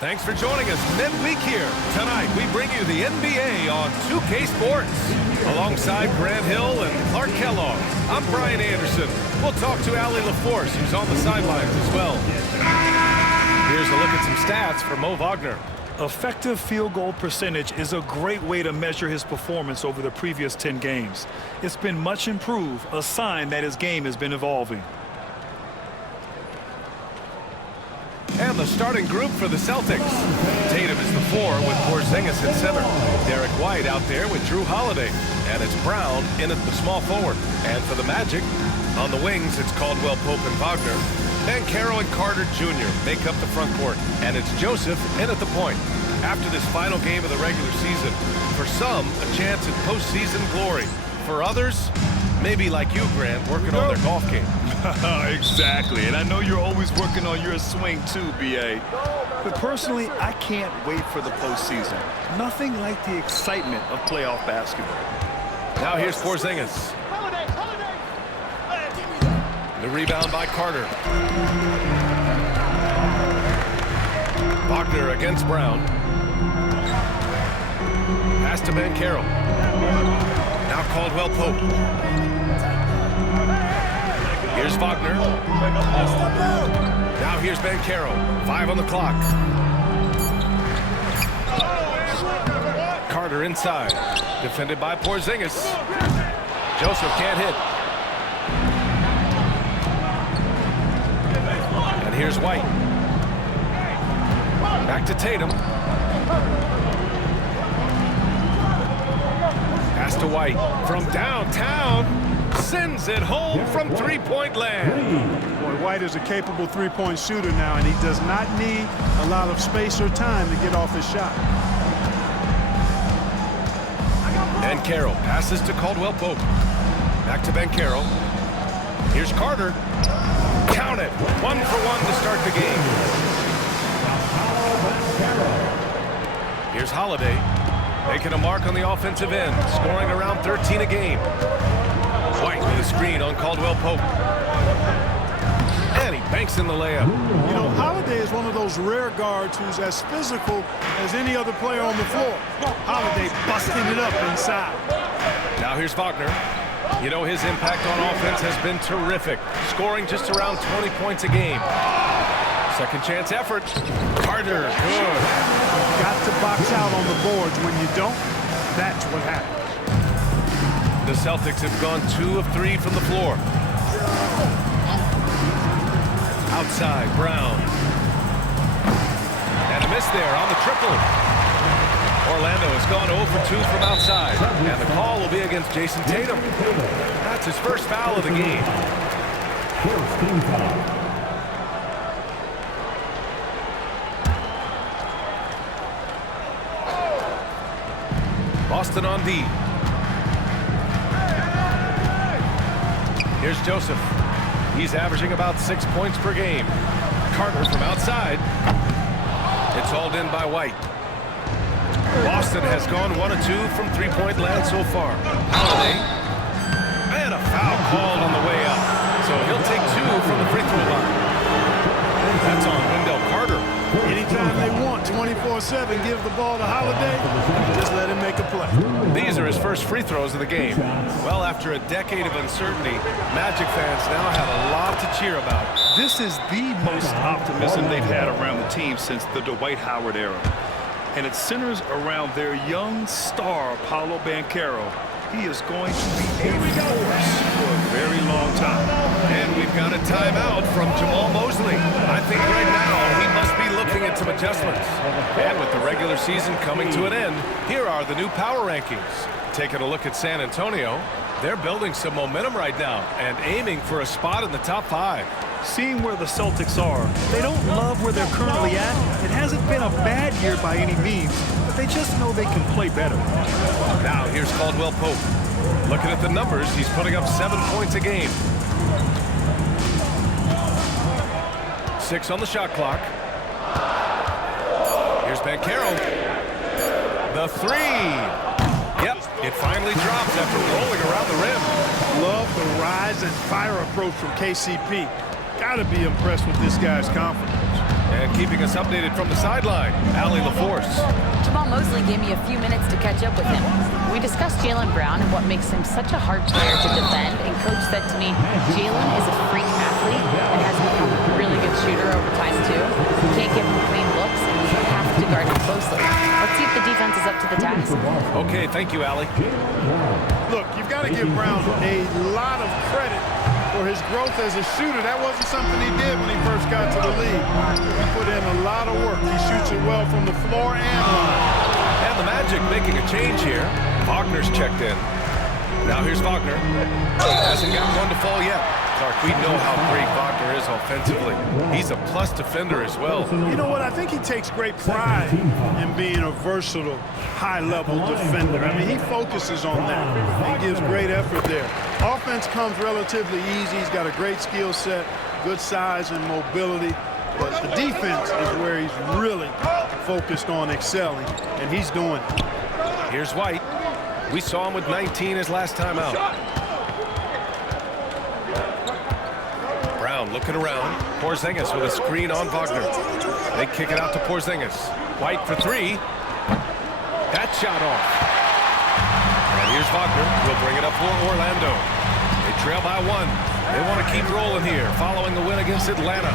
Thanks for joining us midweek here. Tonight, we bring you the NBA on 2K Sports. Alongside Grant Hill and Clark Kellogg, I'm Brian Anderson. We'll talk to Allie LaForce, who's on the sidelines as well. Here's a look at some stats for Mo Wagner. Effective field goal percentage is a great way to measure his performance over the previous 10 games. It's been much improved, a sign that his game has been evolving. And the starting group for the Celtics. Tatum is the 4 with Porzingis at center. Derek White out there with Drew Holiday. And it's Brown in at the small forward. And for the Magic, on the wings, it's Caldwell Pope and Wagner. Banchero and Carter Jr. make up the front court. And it's Joseph in at the point. After this final game of the regular season, for some, a chance at postseason glory. For others, maybe like you, Grant, working on their golf game. Exactly, and I know you're always working on your swing too, B.A. But personally, I can't wait for the postseason. Nothing like the excitement of playoff basketball. Now here's Porzingis. The rebound by Carter. Wagner against Brown. Pass to Banchero. Now Caldwell Pope. Here's Wagner. Now here's Banchero. 5 on the clock. Carter inside. Defended by Porzingis. Joseph can't hit. And here's White. Back to Tatum. Pass to White from downtown. Sends it home from three-point land. Boy, White is a capable three-point shooter now, and he does not need a lot of space or time to get off his shot. Banchero passes to Caldwell Pope. Back to Banchero. Here's Carter. Count it. 1 for 1 to start the game. Here's Holiday. Making a mark on the offensive end. Scoring around 13 a game. White with a screen on Caldwell Pope. And he banks in the layup. You know, Holiday is one of those rare guards who's as physical as any other player on the floor. Holiday busting it up inside. Now here's Wagner. You know, his impact on offense has been terrific. Scoring just around 20 points a game. Second chance effort. Carter, good. Got to box out on the boards. When you don't, that's what happens. The Celtics have gone 2 of 3 from the floor. Outside, Brown. And a miss there on the triple. Orlando has gone 0 for 2 from outside. And the call will be against Jason Tatum. That's his first foul of the game. Boston on D. Here's Joseph. He's averaging about 6 points per game. Carter from outside. It's hauled in by White. Boston has gone 1 of 2 from three-point land so far. Holiday. And a foul called on the way up. So he'll take 2 from the free throw line. That's on Wendell Carter. Anytime they want, 24/7, give the ball to Holiday, just let him make a play. These are his first free throws of the game. Well, after a decade of uncertainty, Magic fans now have a lot to cheer about. This is the most optimism they've had around the team since the Dwight Howard era. And it centers around their young star, Paolo Banchero. He is going to be a force for a very long time. And we've got a timeout from Jamal Mosley. I think right now he must be looking at some adjustments. And with the regular season coming to an end, here are the new power rankings. Taking a look at San Antonio, they're building some momentum right now and aiming for a spot in the top 5. Seeing where the Celtics are, they don't love where they're currently at. It hasn't been a bad year by any means, but they just know they can play better. Now here's Caldwell Pope. Looking at the numbers, he's putting up 7 points a game. 6 on the shot clock. Here's Banchero. The 3. Yep, it finally drops after rolling around the rim. Love the rise and fire approach from KCP. Got to be impressed with this guy's confidence. And keeping us updated from the sideline, Allie LaForce. Jamal Mosley gave me a few minutes to catch up with him. We discussed Jaylen Brown and what makes him such a hard player to defend, and Coach said to me, Jaylen is a freak athlete and has become a really good shooter over time, too. You can't give him clean looks, and you have to guard him closely. Let's see if the defense is up to the task. Okay, thank you, Allie. Look, you've got to give Brown a lot of credit for his growth as a shooter. That wasn't something he did when he first got to the league. He put in a lot of work. He shoots it well from the floor and line. And the Magic making a change here. Wagner's checked in. Now here's Wagner. Hasn't gotten one to fall yet. Clark, we know how great Wagner is offensively. He's a plus defender as well. You know what? I think he takes great pride in being a versatile, high-level defender. I mean, he focuses on that. He gives great effort there. Offense comes relatively easy. He's got a great skill set, good size and mobility. But the defense is where he's really focused on excelling, and he's doing it. Here's White. We saw him with 19 his last time out. Brown looking around. Porzingis with a screen on Wagner. They kick it out to Porzingis. White for three. That shot off. And here's Wagner. Will bring it up for Orlando. They trail by one. They want to keep rolling here following the win against Atlanta.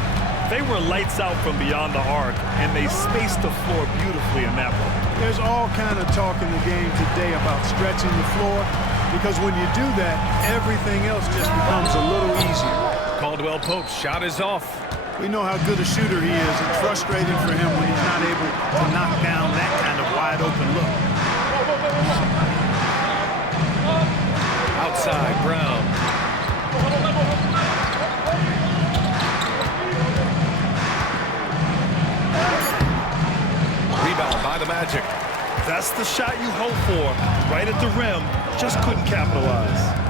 They were lights out from beyond the arc, and they spaced the floor beautifully in that one. There's all kind of talk in the game today about stretching the floor, because when you do that, everything else just becomes a little easier. Caldwell Pope's shot is off. We know how good a shooter he is. It's frustrating for him when he's not able to knock down that kind of wide open look. Outside, Brown. Rebound by the Magic. That's the shot you hope for. Right at the rim, just couldn't capitalize.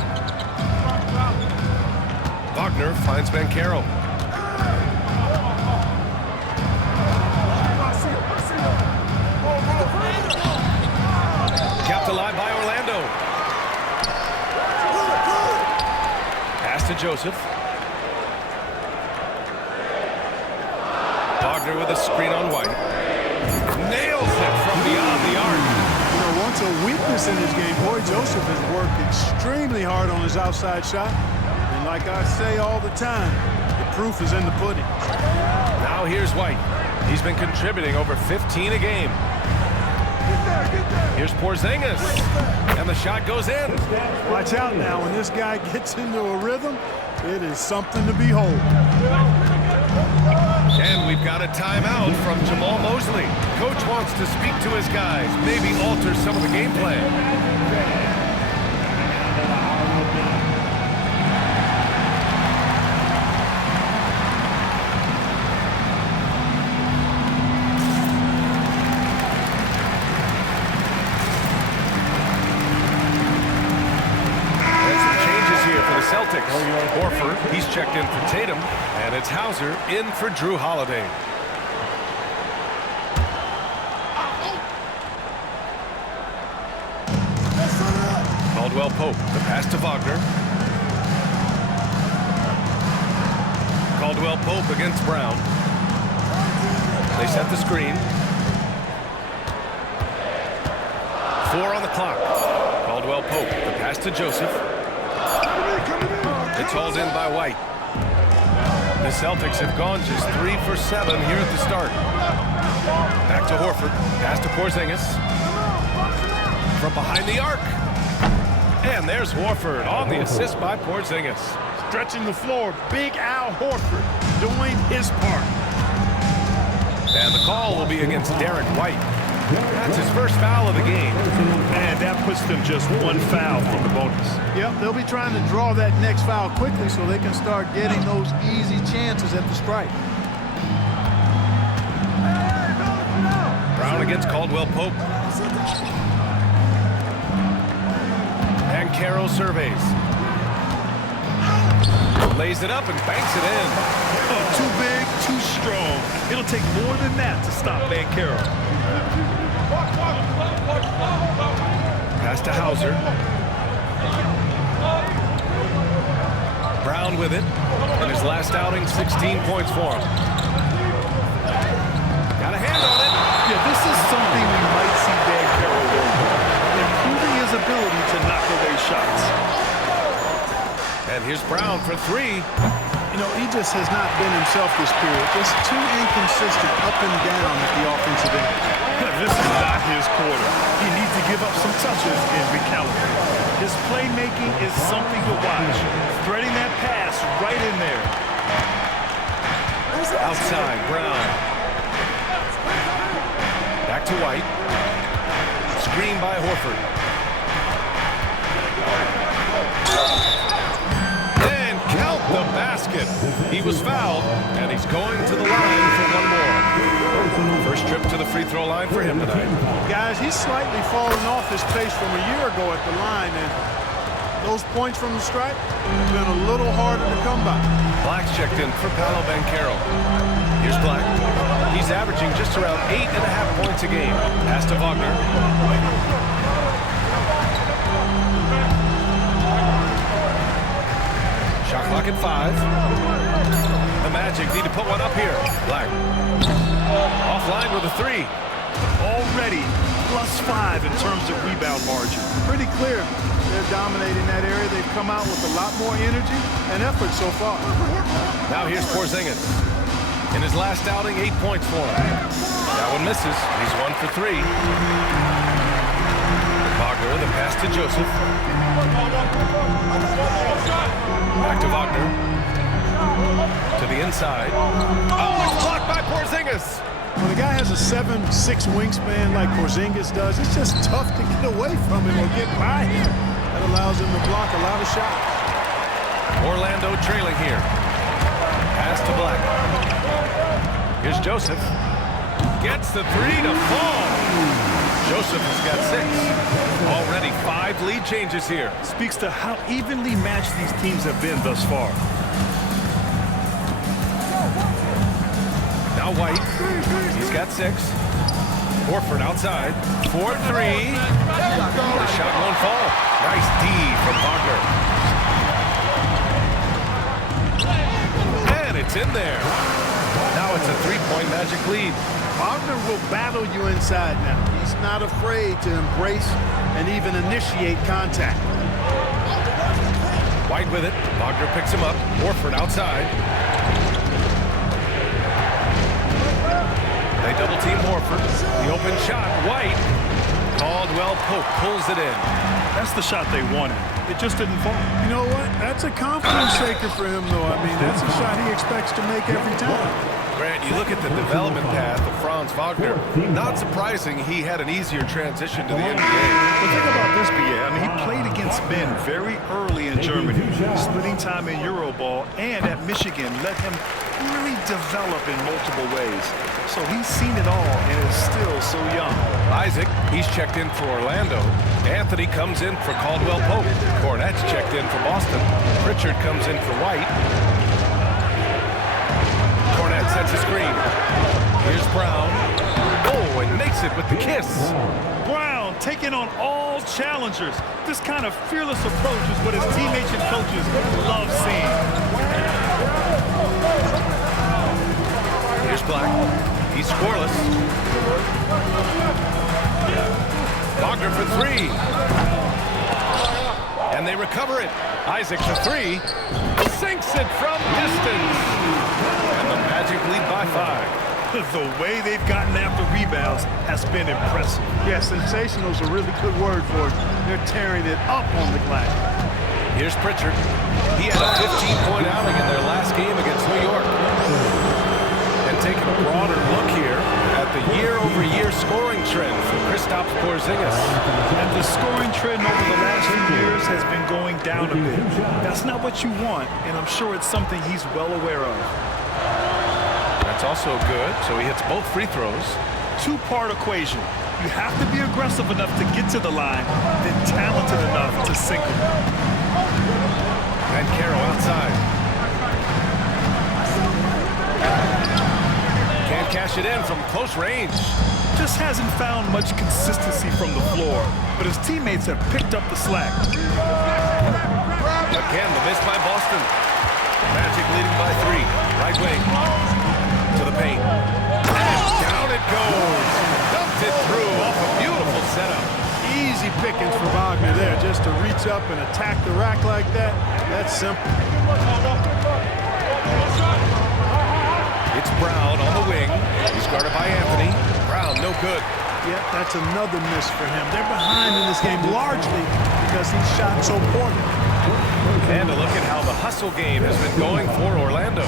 Wagner finds Banchero. Kept alive by Orlando. Pass to Joseph. Wagner with a screen on White. Nails it from beyond the arc. You know, once a weakness in his game, Corey Joseph has worked extremely hard on his outside shot. And like I say all the time, the proof is in the pudding. Now here's White. He's been contributing over 15 a game. Here's Porzingis. And the shot goes in. Watch out now. When this guy gets into a rhythm, it is something to behold. And we've got a timeout from Jamal Mosley. Coach wants to speak to his guys, maybe alter some of the game plan. Celtics. Horford, he's checked in for Tatum, and it's Hauser in for Drew Holiday. Caldwell Pope, the pass to Wagner. Caldwell Pope against Brown. They set the screen. 4 on the clock. Caldwell Pope, the pass to Joseph. It's hauled in by White. The Celtics have gone just 3 for 7 here at the start. Back to Horford. Pass to Porzingis. From behind the arc. And there's Horford on the assist by Porzingis. Stretching the floor. Big Al Horford doing his part. And the call will be against Derek White. That's his first foul of the game. And that puts them just 1 foul from the bonus. Yep, they'll be trying to draw that next foul quickly so they can start getting those easy chances at the stripe. Brown against Caldwell Pope. And Carroll surveys. Lays it up and banks it in. Oh, too big, too strong. It'll take more than that to stop Banchero. Pass to Hauser. Brown with it. In his last outing, 16 points for him. here's Brown for three. You know, he just has not been himself this period. Just too inconsistent up and down at the offensive end. This is not his quarter. He needs to give up some touches and recalibrate. His playmaking is something to watch. Threading that pass right in there. Outside, Brown. Back to White. Screen by Horford. And count the basket. He was fouled, and he's going to the line for one more. First trip to the free throw line for him tonight. Guys, he's slightly fallen off his pace from a year ago at the line, and those points from the stripe have been a little harder to come by. Black's checked in for Paolo Banchero. Here's Black. He's averaging just around 8.5 points a game. Pass to Wagner. Shot clock at 5. The Magic need to put one up here. Black. Offline with a 3. Already +5 in terms of rebound margin. Pretty clear. They're dominating that area. They've come out with a lot more energy and effort so far. Now here's Porzingis. In his last outing, 8 points for him. That one misses. He's 1 for 3. Wagner, the pass to Joseph. Back to Wagner. To the inside. Oh, it's blocked by Porzingis. When a guy has a 7'6" wingspan like Porzingis does, it's just tough to get away from him or get by him. That allows him to block a lot of shots. Orlando trailing here. Pass to Black. Here's Joseph. Gets the 3 to fall. Joseph has got 6. Already 5 lead changes here. Speaks to how evenly matched these teams have been thus far. Now White. He's got 6. Horford outside. 4-3. The shot won't fall. Nice D from Wagner. And it's in there. Now it's a 3-point Magic lead. Wagner will battle you inside now. He's not afraid to embrace and even initiate contact. White with it. Wagner picks him up. Horford outside. They double team Horford. The open shot. White. Caldwell Pope pulls it in. That's the shot they wanted. It just didn't fall. You know what? That's a confidence shaker for him, though. I mean, that's a shot he expects to make every time. Grant, you look at the development path of Franz Wagner. Not surprising he had an easier transition to the NBA. But think about this, B.A. I mean, he played against men very early in Germany, splitting time in Euroball, and at Michigan let him really develop in multiple ways. So he's seen it all and is still so young. Isaac, he's checked in for Orlando. Anthony comes in for Caldwell Pope. Cornette's checked in for Boston. Pritchard comes in for White. Cornette sets a screen. Here's Brown. Oh, and makes it with the kiss. Brown taking on all challengers. This kind of fearless approach is what his teammates and coaches love seeing. Here's Black. He's scoreless. Wagner for 3. And they recover it. Isaac for 3. Sinks it from distance. And the Magic lead by 5. The way they've gotten after rebounds has been impressive. Yeah, sensational is a really good word for it. They're tearing it up on the glass. Here's Pritchard. He had a 15-point outing in their last game against New York. And taking a broader look here at the year-over-year scoring trend for Kristaps Porzingis. And the scoring trend over the last few years has been going down a bit. That's not what you want, and I'm sure it's something he's well aware of. That's also good, so he hits both free throws. Two-part equation. You have to be aggressive enough to get to the line, then talented enough to sink them. Banchero outside. Can't cash it in from close range. Just hasn't found much consistency from the floor, but his teammates have picked up the slack. Again, the miss by Boston. Magic leading by 3. Right wing. To the paint. And down it goes. Dumped it through off a beautiful setup. Easy Easy pickings for Wagner there, just to reach up and attack the rack like that. That's simple. It's Brown on the wing. He's guarded by Anthony. Brown, no good. Yeah, that's another miss for him. They're behind in this game largely because he shot so poorly. And a look at how the hustle game has been going for Orlando.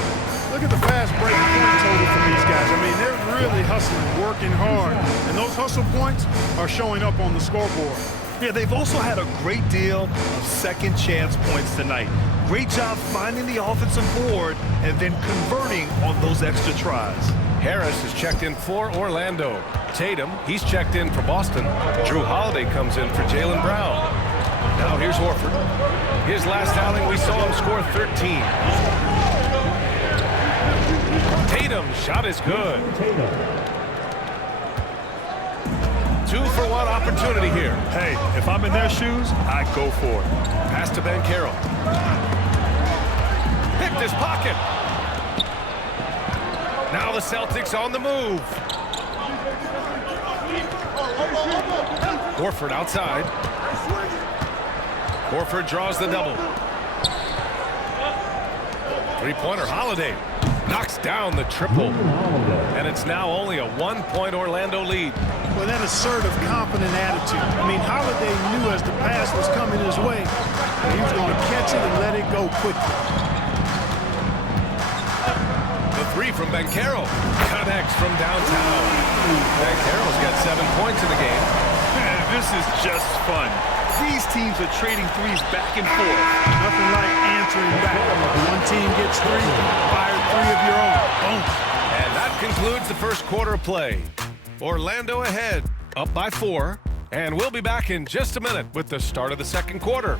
Look at the fast break point total from these guys. I mean, they're really hustling, working hard. And those hustle points are showing up on the scoreboard. Yeah, they've also had a great deal of second chance points tonight. Great job finding the offensive board and then converting on those extra tries. Harris is checked in for Orlando. Tatum, he's checked in for Boston. Drew Holiday comes in for Jaylen Brown. Now here's Horford. His last outing, we saw him score 13. Tatum's shot is good. 2-for-1 opportunity here. Hey, if I'm in their shoes, I go for it. Pass to Banchero. Picked his pocket. Now the Celtics on the move. Horford outside. Horford draws the double. Three-pointer, Holiday knocks down the triple. And it's now only a 1-point Orlando lead. Well, that assertive, confident attitude. I mean, Holiday knew as the pass was coming his way, he was going to catch it and let it go quickly. The three from Banchero connects from downtown. Banchero's got 7 points in the game. Man, this is just fun. These teams are trading threes back and forth. Nothing like answering back. One team gets three, fire three of your own. Boom. And that concludes the first quarter of play. Orlando ahead, up by 4. And we'll be back in just a minute with the start of the second quarter.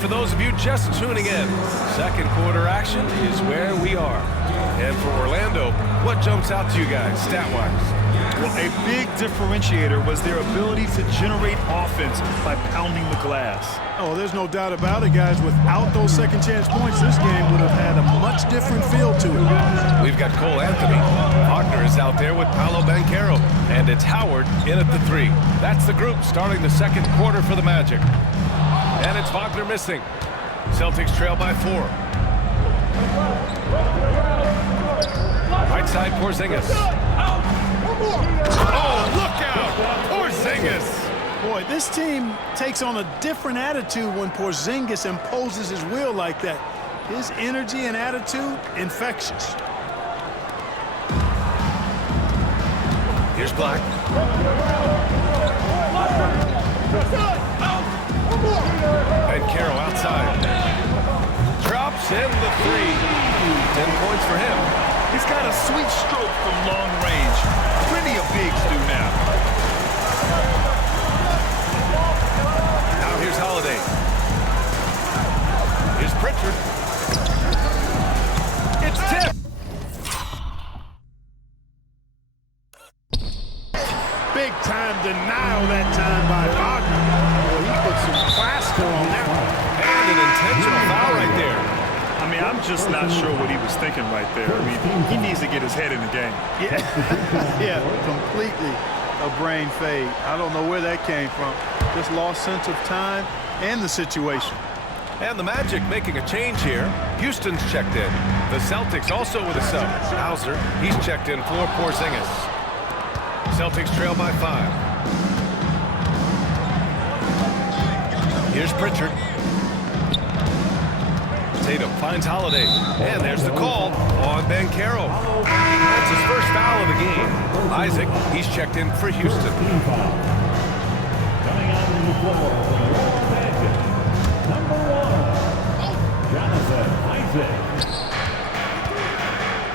For those of you just tuning in, second quarter action is where we are. And for Orlando, what jumps out to you guys, stat-wise? Well, a big differentiator was their ability to generate offense by pounding the glass. Oh, there's no doubt about it, guys. Without those second chance points, this game would have had a much different feel to it. We've got Cole Anthony. Wagner is out there with Paolo Banchero. And it's Howard in at the 3. That's the group starting the second quarter for the Magic. And it's Wagner missing. Celtics trail by 4. Right side, Porzingis. Oh, look out! Porzingis! Boy, this team takes on a different attitude when Porzingis imposes his will like that. His energy and attitude, infectious. Here's Black. Banchero outside. Drops in the 3. 10 points for him. He's got a sweet stroke from long range. Plenty of bigs do now. Now here's Holiday. Here's Pritchard. It's tipped. Big time denial that time by Wagner. Well, he put some plaster on that one. And an intentional foul right there. I mean, I'm just not sure what he was thinking right there. I mean, he needs to get his head in the game. Yeah, yeah, completely a brain fade. I don't know where that came from. Just lost sense of time and the situation. And the Magic making a change here. Houston's checked in. The Celtics also with a sub. Hauser, he's checked in for Porzingis. Celtics trail by 5. Here's Pritchard. Tatum finds Holiday. And there's the call on Banchero. That's his first foul of the game. Isaac, he's checked in for Houston. Coming out of the floor for the Orlando Magic, number 1, Jonathan Isaac.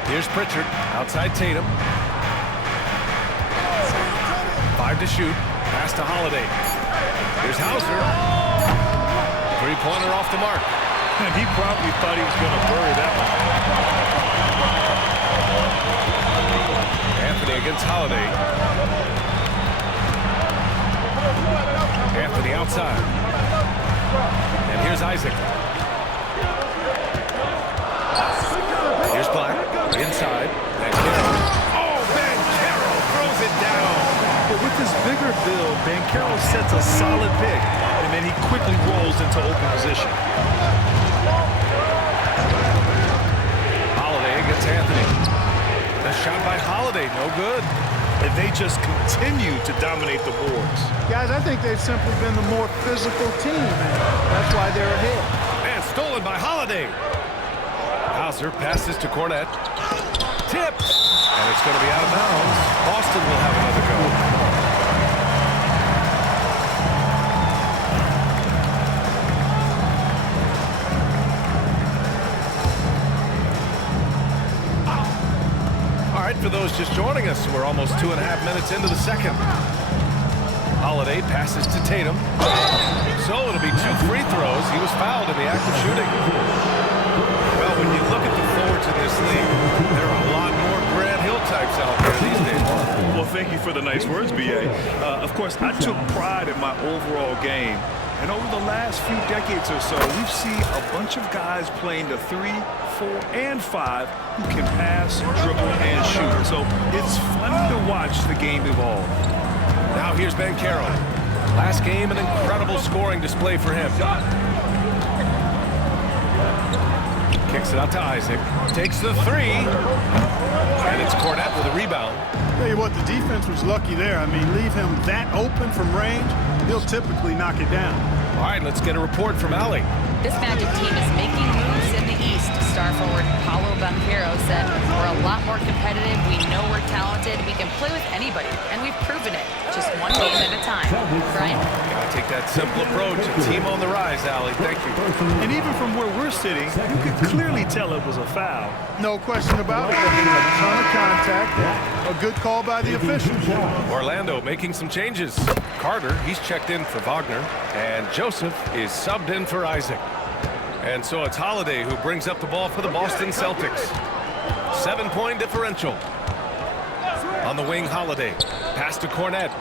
Here's Pritchard, outside Tatum. 5 to shoot, pass to Holiday. Here's Hauser. Three-pointer off the mark. And he probably thought he was going to bury that one. Anthony against Holiday. Anthony outside. And here's Isaac. Here's Black. Inside. And oh, Banchero throws it down. But with this bigger build, Banchero sets a solid pick, and then he quickly rolls into open position. Holiday against Anthony. The shot by Holiday, no good. And they just continue to dominate the boards. Guys, I think they've simply been the more physical team, and that's why they're ahead. And stolen by Holiday. Hauser passes to Cornette. Tips. And it's going to be out of bounds. Boston will have another go. All right, for those just joining us, we're almost 2.5 minutes into the second. Holiday passes to Tatum. So it'll be 2 free throws. He was fouled in the act of shooting. Well, when you look at the forwards in this league, there are a lot more Grant Hill types out there these days. Well, thank you for the nice words, B.A. Of course, I took pride in my overall game. And over the last few decades or so, we've seen a bunch of guys playing the 3, 4, and 5 who can pass, dribble, and shoot. So it's fun to watch the game evolve. Now here's Banchero. Last game, an incredible scoring display for him. Kicks it out to Isaac. Takes the 3. And it's Cornette with a rebound. Tell you what, the defense was lucky there. I mean, leave him that open from range, he'll typically knock it down. All right, let's get a report from Allie. This Magic team is making moves in the East. Star forward Paolo Banchero said, "We're a lot more competitive. We know we're talented. We can play with anybody, and we've proven it. Just one game at a time." Brian? I take that simple approach. A team on the rise, Allie. Thank you. And even from where we're sitting, you can clearly tell it was a foul. No question about it. A ton of contact. A good call by the officials. Orlando making some changes. Carter, he's checked in for Wagner. And Joseph is subbed in for Isaac. And so it's Holiday who brings up the ball for the Boston Celtics. 7-point differential. On the wing, Holiday. Pass to Cornette.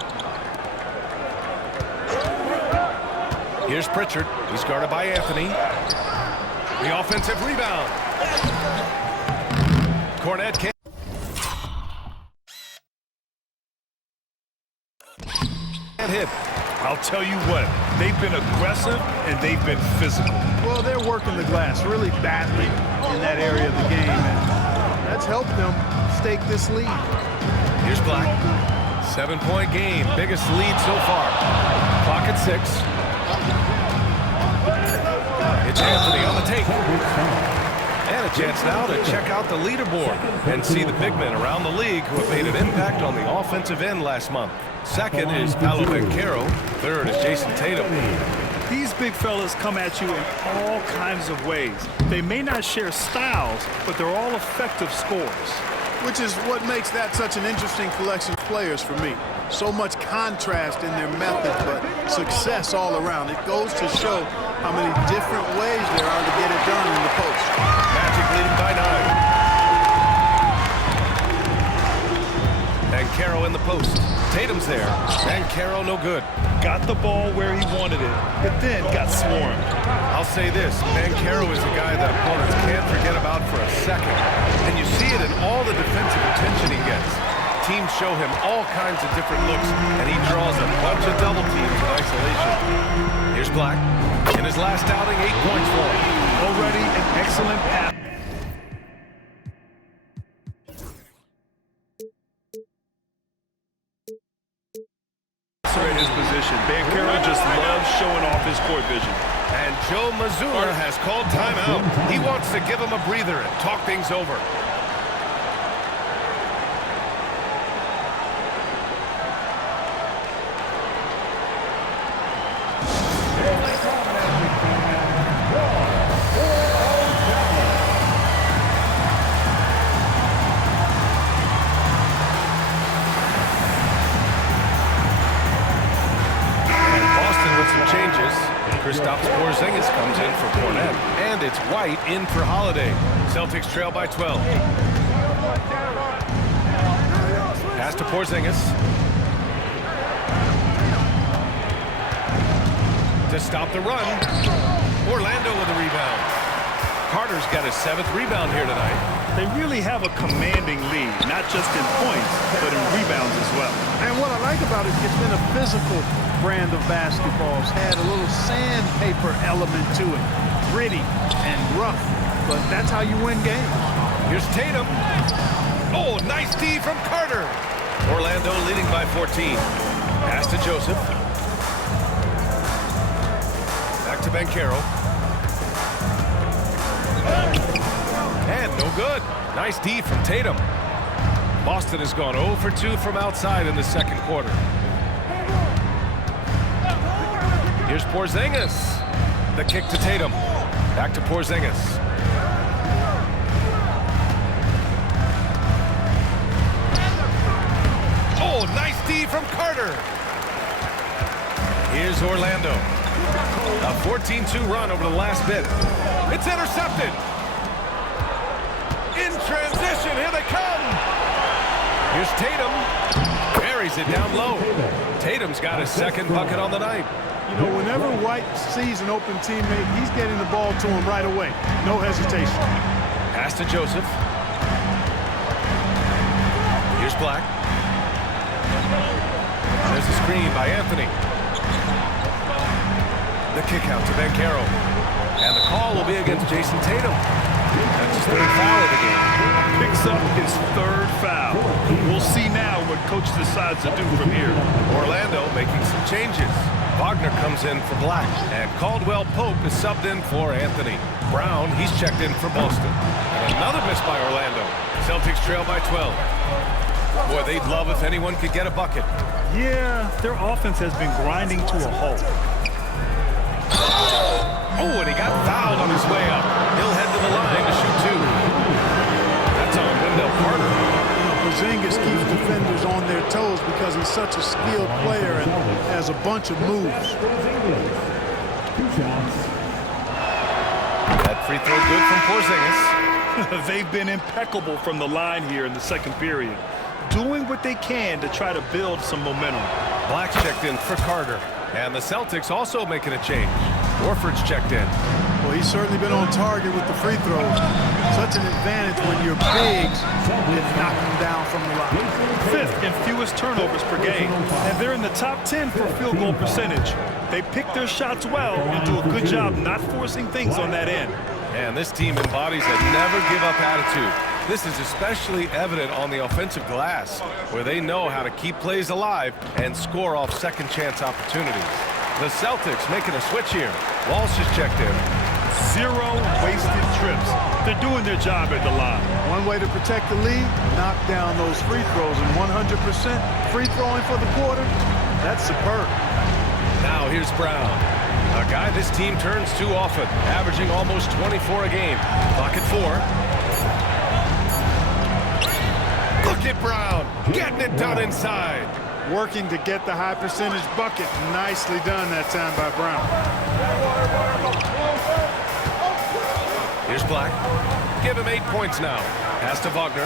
Here's Pritchard. He's guarded by Anthony. The offensive rebound. Cornette can't hit. I'll tell you what, they've been aggressive and they've been physical. Well, they're working the glass really badly in that area of the game, and that's helped them stake this lead. Here's Black. 7-point game. Biggest lead so far. Clock at 6. It's Anthony on the take. And a chance now to check out the leaderboard and see the big men around the league who have made an impact on the offensive end last month. Second is Paolo Banchero. Third is Jason Tatum. These big fellas come at you in all kinds of ways. They may not share styles, but they're all effective scorers. Which is what makes that such an interesting collection of players for me. So much contrast in their method, but success all around. It goes to show how many different ways there are to get it done in the post. Magic leading by 9. Banchero in the post. Tatum's there. Banchero no good. Got the ball where he wanted it, but then got swarmed. I'll say this, Banchero is a guy that opponents can't forget about for a second. And you see it in all the defensive attention he gets. Teams show him all kinds of different looks, and he draws a bunch of double teams in isolation. Here's Black. In his last outing, 8 points for him. Already an excellent pass. In his position. Banchero just loves showing off his court vision. And Joe Mazzulla has called timeout. He wants to give him a breather and talk things over. Kristaps Porzingis comes in for Cornette, and it's White in for Holiday. Celtics trail by 12. Pass to Porzingis. to stop the run. Orlando with a rebound. Carter's got his 7th rebound here tonight. They really have a commanding lead, not just in points, but in rebounds as well. And what I like about it, it's been a physical brand of basketball. It's had a little sandpaper element to it. Gritty and rough, but that's how you win games. Here's Tatum. Oh, nice D from Carter. Orlando leading by 14. Pass to Joseph. Back to Banchero. And no good. Nice D from Tatum. Boston has gone 0 for 2 from outside in the second quarter. Here's Porzingis. The kick to Tatum. Back to Porzingis. Oh, nice D from Carter. Here's Orlando. A 14-2 run over the last bit. It's intercepted. In transition, here they come. Here's Tatum. Buries it down low. Tatum's got his 2nd bucket on the night. You know, whenever White sees an open teammate, he's getting the ball to him right away. No hesitation. Pass to Joseph. Here's Black. There's a screen by Anthony. The kick out to Banchero. And the call will be against Jason Tatum. That's his 3rd foul of the game. Picks up his 3rd foul. We'll see now what coach decides to do from here. Orlando making some changes. Wagner comes in for Black, and Caldwell Pope is subbed in for Anthony. Brown, he's checked in for Boston. And another miss by Orlando. Celtics trail by 12. Boy, they'd love if anyone could get a bucket. Yeah, their offense has been grinding to a halt. Oh, and he got fouled on his way up. He'll head to the line to shoot 2. That's on Wendell Carter. Porzingis keeps defenders on their toes because he's such a skilled player and has a bunch of moves. That free throw good from Porzingis. They've been impeccable from the line here in the second period, doing what they can to try to build some momentum. Black's checked in for Carter. And the Celtics also making a change. Warford's checked in. Well, he's certainly been on target with the free throws. Such an advantage when you're big and knock them down from the line. 5th in fewest turnovers per game, and they're in the top 10 for field goal percentage. They pick their shots well and do a good job not forcing things on that end. And this team embodies a never-give-up attitude. This is especially evident on the offensive glass, where they know how to keep plays alive and score off second-chance opportunities. The Celtics making a switch here. Walsh is checked in. 0 wasted trips. They're doing their job at the line. One way to protect the lead, knock down those free throws, and 100% free throwing for the quarter, that's superb. Now here's Brown, a guy this team turns to often, averaging almost 24 a game. Clock at 4. Look at Brown, getting it done inside. Working to get the high percentage bucket. Nicely done that time by Brown. Here's Black. Give him 8 points now. Pass to Wagner.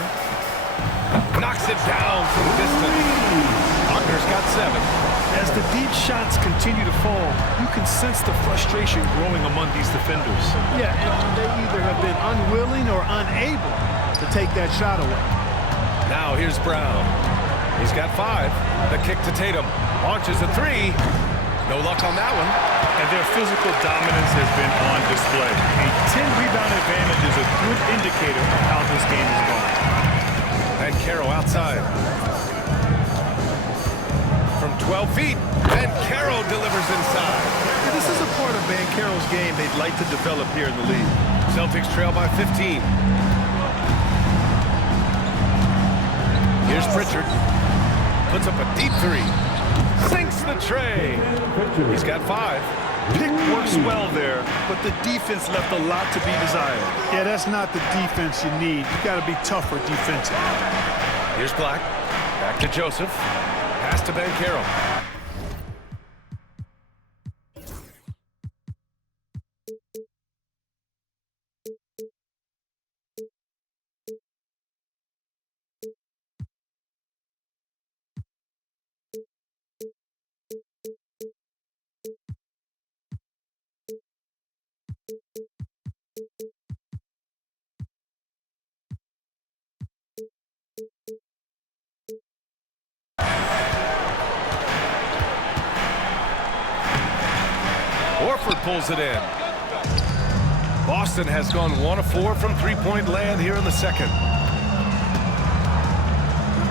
Knocks it down from distance. Wagner's got 7. As the deep shots continue to fall, you can sense the frustration growing among these defenders. Yeah, and they either have been unwilling or unable to take that shot away. Now here's Brown. He's got 5. The kick to Tatum. Launches a 3. No luck on that one. And their physical dominance has been on display. A 10-rebound advantage is a good indicator of how this game is going. Banchero outside. From 12 feet, Banchero delivers inside. And this is a part of Banchero's game they'd like to develop here in the league. Celtics trail by 15. Here's Pritchard. Puts up a deep 3. Sinks the tray. He's got 5. Pick works well there, but the defense left a lot to be desired. Yeah, that's not the defense you need. You got to be tougher defensively. Here's Black. Back to Joseph. Pass to Banchero. Horford pulls it in. Boston has gone 1 of 4 from three-point land here in the second.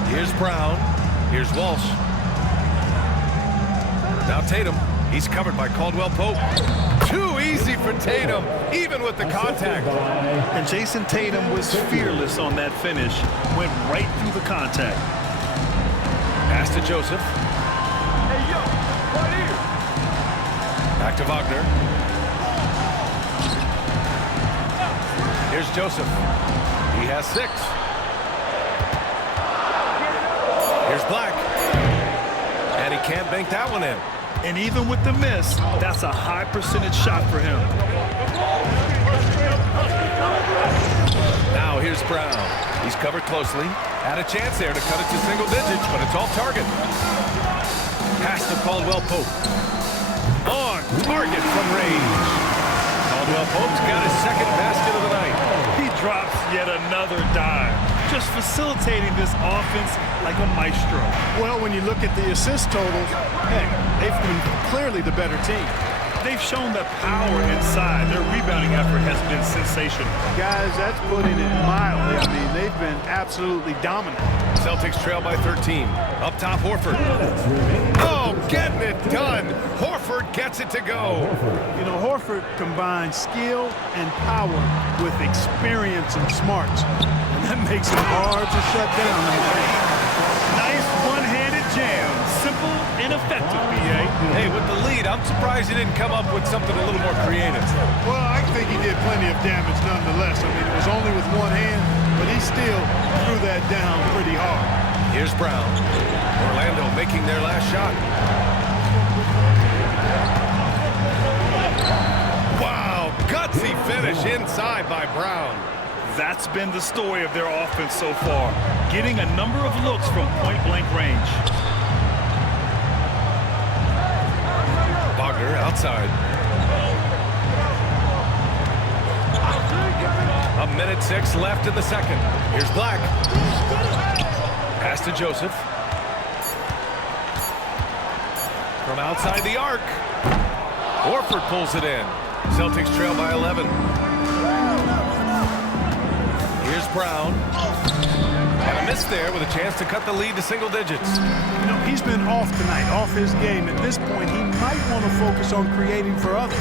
Here's Brown. Here's Walsh. Now Tatum. He's covered by Caldwell Pope. Too easy for Tatum, even with the contact. And Jason Tatum was fearless on that finish. Went right through the contact. Pass to Joseph. Hey, yo, right here. Back to Wagner. Here's Joseph. He has 6. Here's Black. And he can't bank that one in. And even with the miss, that's a high percentage shot for him. Now here's Brown. He's covered closely. Had a chance there to cut it to single digits, but it's off target. Pass to Caldwell Pope. On target from range. Caldwell Pope's got his second basket of the night. He drops yet another dime, just facilitating this offense like a maestro. Well, when you look at the assist totals, hey, they've been clearly the better team. They've shown the power inside. Their rebounding effort has been sensational. Guys, that's putting it mildly. I mean, they've been absolutely dominant. Celtics trail by 13. Up top, Horford. Oh, getting it done. Horford gets it to go. You know, Horford combines skill and power with experience and smarts. And that makes him hard to shut down. Nice one-handed jam. Simple and effective, B.A. Hey, with the lead, I'm surprised he didn't come up with something a little more creative. Well, I think he did plenty of damage nonetheless. I mean, it was only with one hand, but he still threw that down pretty hard. Here's Brown. Orlando making their last shot. Wow, gutsy finish inside by Brown. That's been the story of their offense so far, getting a number of looks from point-blank range. Wagner outside. 1:06 left in the second. Here's Black. Pass to Joseph. From outside the arc. Horford pulls it in. Celtics trail by 11. Here's Brown. And a miss there with a chance to cut the lead to single digits. You know, he's been off tonight, off his game. At this point, he might want to focus on creating for others.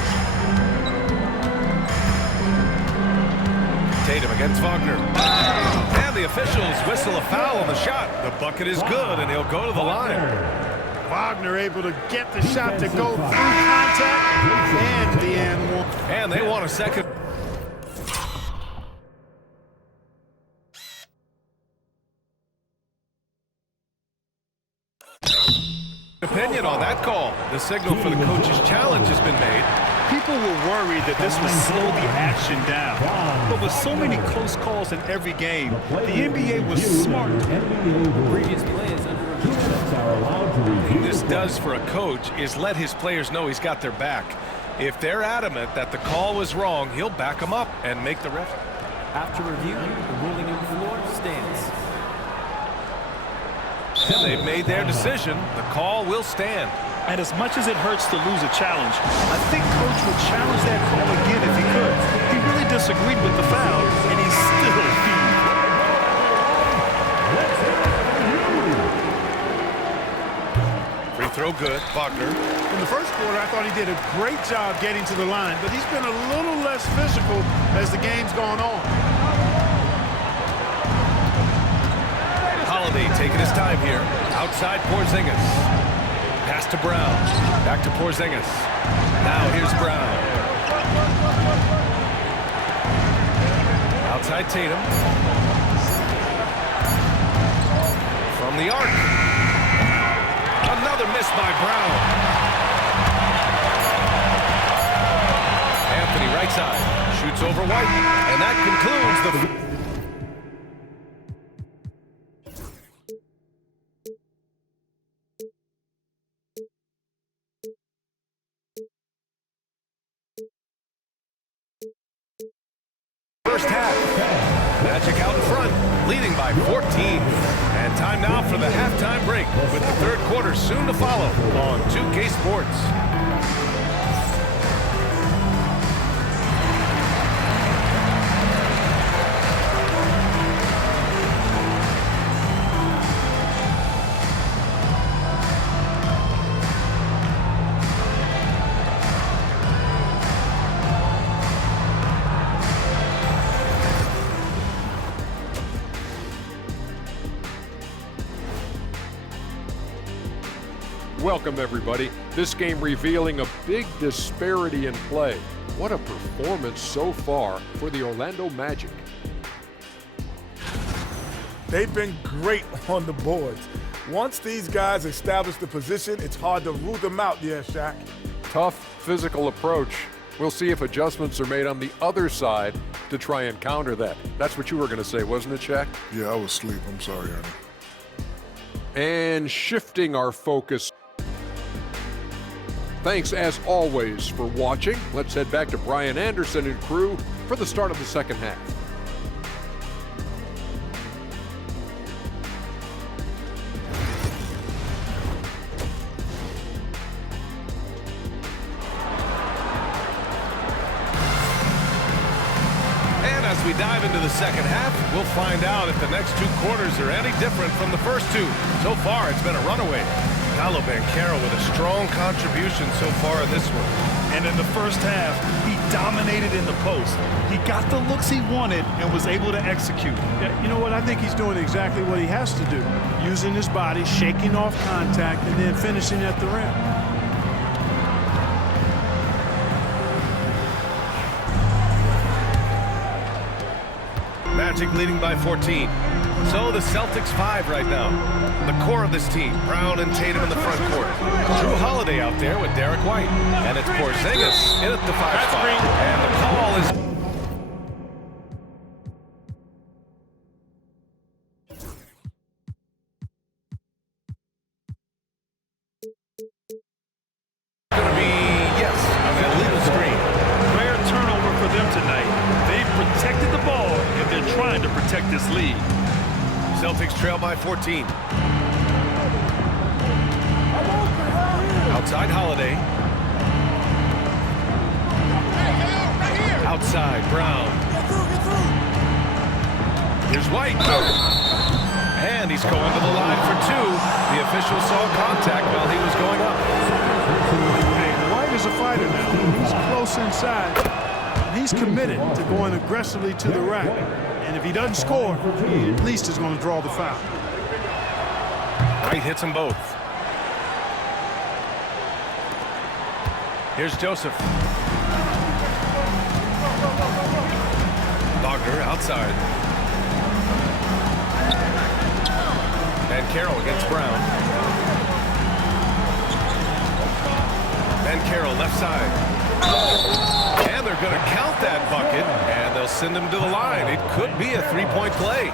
Tatum against Wagner. And the officials whistle a foul on the shot. The bucket is good, and he'll go to the line. Wagner able to get the shot to go through contact and the and one. And they want a second. Opinion on that call. The signal for the coach's challenge has been made. People were worried that this would slow the action down. But with so many close calls in every game, the NBA was smart. Previous players under are allowed to What review. this does for a coach is let his players know he's got their back. If they're adamant that the call was wrong, he'll back them up and make the ref. After review, the ruling on the floor stands. And they've made their decision. The call will stand. And as much as it hurts to lose a challenge, I think Coach would challenge that call again if he could. He really disagreed with the foul, and he's still beat. Free throw good. Wagner. In the first quarter, I thought he did a great job getting to the line, but he's been a little less physical as the game's gone on. Holiday taking his time here. Outside Porzingis. Pass to Brown. Back to Porzingis. Now here's Brown. Outside Tatum. From the arc. Another miss by Brown. Anthony right side. Shoots over White. And that concludes the... first half. Magic out in front, leading by 14. And time now for the halftime break, with the third quarter soon to follow on 2K Sports. Welcome, everybody. This game revealing a big disparity in play. What a performance so far for the Orlando Magic. They've been great on the boards. Once these guys establish the position, it's hard to rule them out, yeah, Shaq. Tough physical approach. We'll see if adjustments are made on the other side to try and counter that. That's what you were going to say, wasn't it, Shaq? Yeah, I was asleep. I'm sorry, Ernie. And shifting our focus. Thanks, as always, for watching. Let's head back to Brian Anderson and crew for the start of the second half. As we dive into the second half, we'll find out if the next two quarters are any different from the first two. So far, it's been a runaway. Paolo Banchero with a strong contribution so far in this one. And in the first half, he dominated in the post. He got the looks he wanted and was able to execute. Yeah, you know what? I think he's doing exactly what he has to do. Using his body, shaking off contact, and then finishing at the rim. Magic leading by 14. So the Celtics 5 right now. The core of this team, Brown and Tatum in the front court. Drew Holiday out there with Derek White. And it's Porzingis in at the 5 spot. And the call is... going to be, yes, an illegal screen. Rare turnover for them tonight. They've protected the ball, and they're trying to protect this lead. Celtics trail by 14. Outside Holiday. Outside Brown. Here's White. And he's going to the line for two. The official saw contact while he was going up. Hey, White is a fighter now. He's close inside. He's committed to going aggressively to the rack. And if he doesn't score, he at least is going to draw the foul. White hits them both. Here's Joseph. Wagner outside. Banchero against Brown. Banchero left side. And they're going to count that bucket, and they'll send him to the line. It could be a three-point play.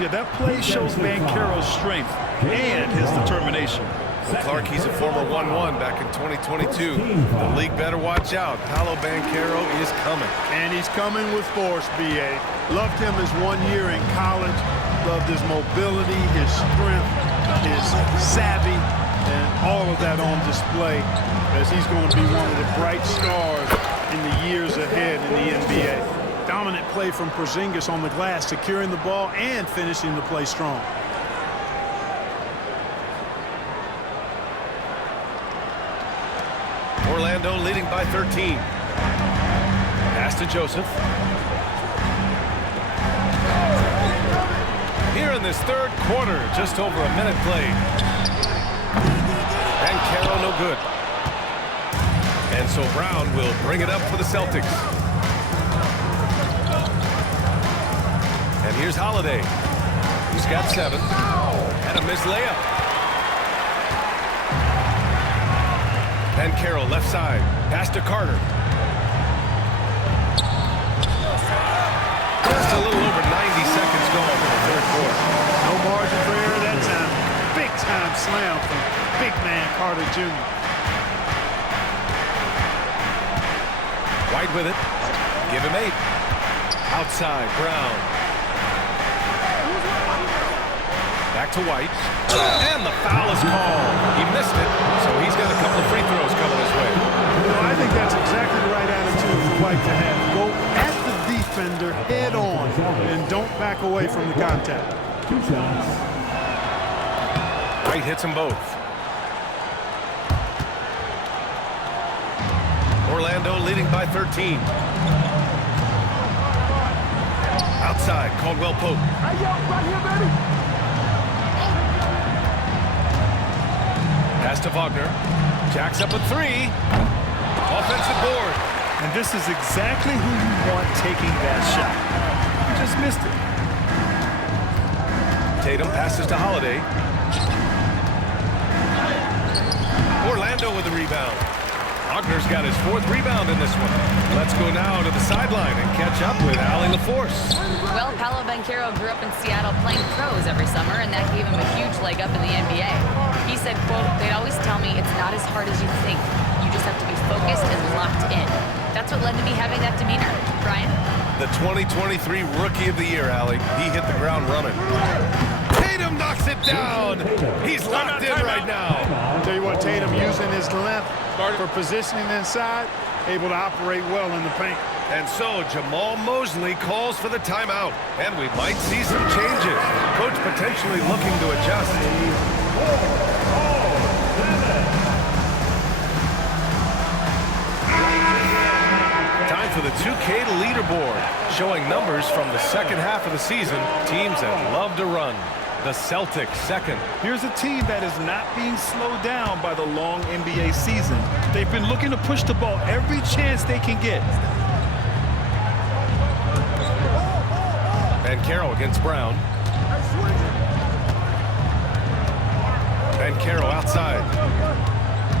Yeah, that play shows Banchero's strength and his determination. Clark, he's a former 1-1 back in 2022. The league better watch out. Paolo Banchero is coming. And he's coming with force, B.A. Loved him his 1 year in college. Loved his mobility, his strength, his savvy, and all of that on display as he's going to be one of the bright stars in the years ahead in the NBA. Dominant play from Porzingis on the glass, securing the ball and finishing the play strong. Orlando leading by 13. Pass to Joseph. Here in this third quarter, just over a minute played. Banchero no good. And so Brown will bring it up for the Celtics. And here's Holiday. He's got 7. And a missed layup. Banchero left side. Pass to Carter. Just a little over 90 seconds going in the third quarter. No margin for error that time. Big time slam from big man Carter Jr. White with it. Give him 8. Outside, Brown. Back to White. And the foul is called. He missed it, so he's got a couple of free throws coming his way. You know, I think that's exactly the right attitude for White to have. Go at the defender head on and don't back away from the contact. 2 shots. White hits them both. Orlando leading by 13. Outside, Caldwell Pope. Pass Pass to Wagner. Jacks up a three. Offensive board. And this is exactly who you want taking that shot. You just missed it. Tatum passes to Holiday. Orlando with the rebound. Wagner's got his 4th rebound in this one. Let's go now to the sideline and catch up with Allie LaForce. Well, Paolo Banchero grew up in Seattle playing pros every summer, and that gave him a huge leg up in the NBA. He said, quote, "They'd always tell me it's not as hard as you think. You just have to be focused and locked in." That's what led to me having that demeanor. Brian? The 2023 Rookie of the Year, Allie. He hit the ground running. Tatum knocks it down. He's locked in right now. I'll tell you what, Tatum using his length for positioning inside, able to operate well in the paint. And so Jamal Mosley calls for the timeout. And we might see some changes. Coach potentially looking to adjust. Time for the 2K leaderboard, showing numbers from the second half of the season. Teams that love to run. The Celtics second. Here's a team that is not being slowed down by the long NBA season. They've been looking to push the ball every chance they can get. Banchero against Brown. Banchero outside.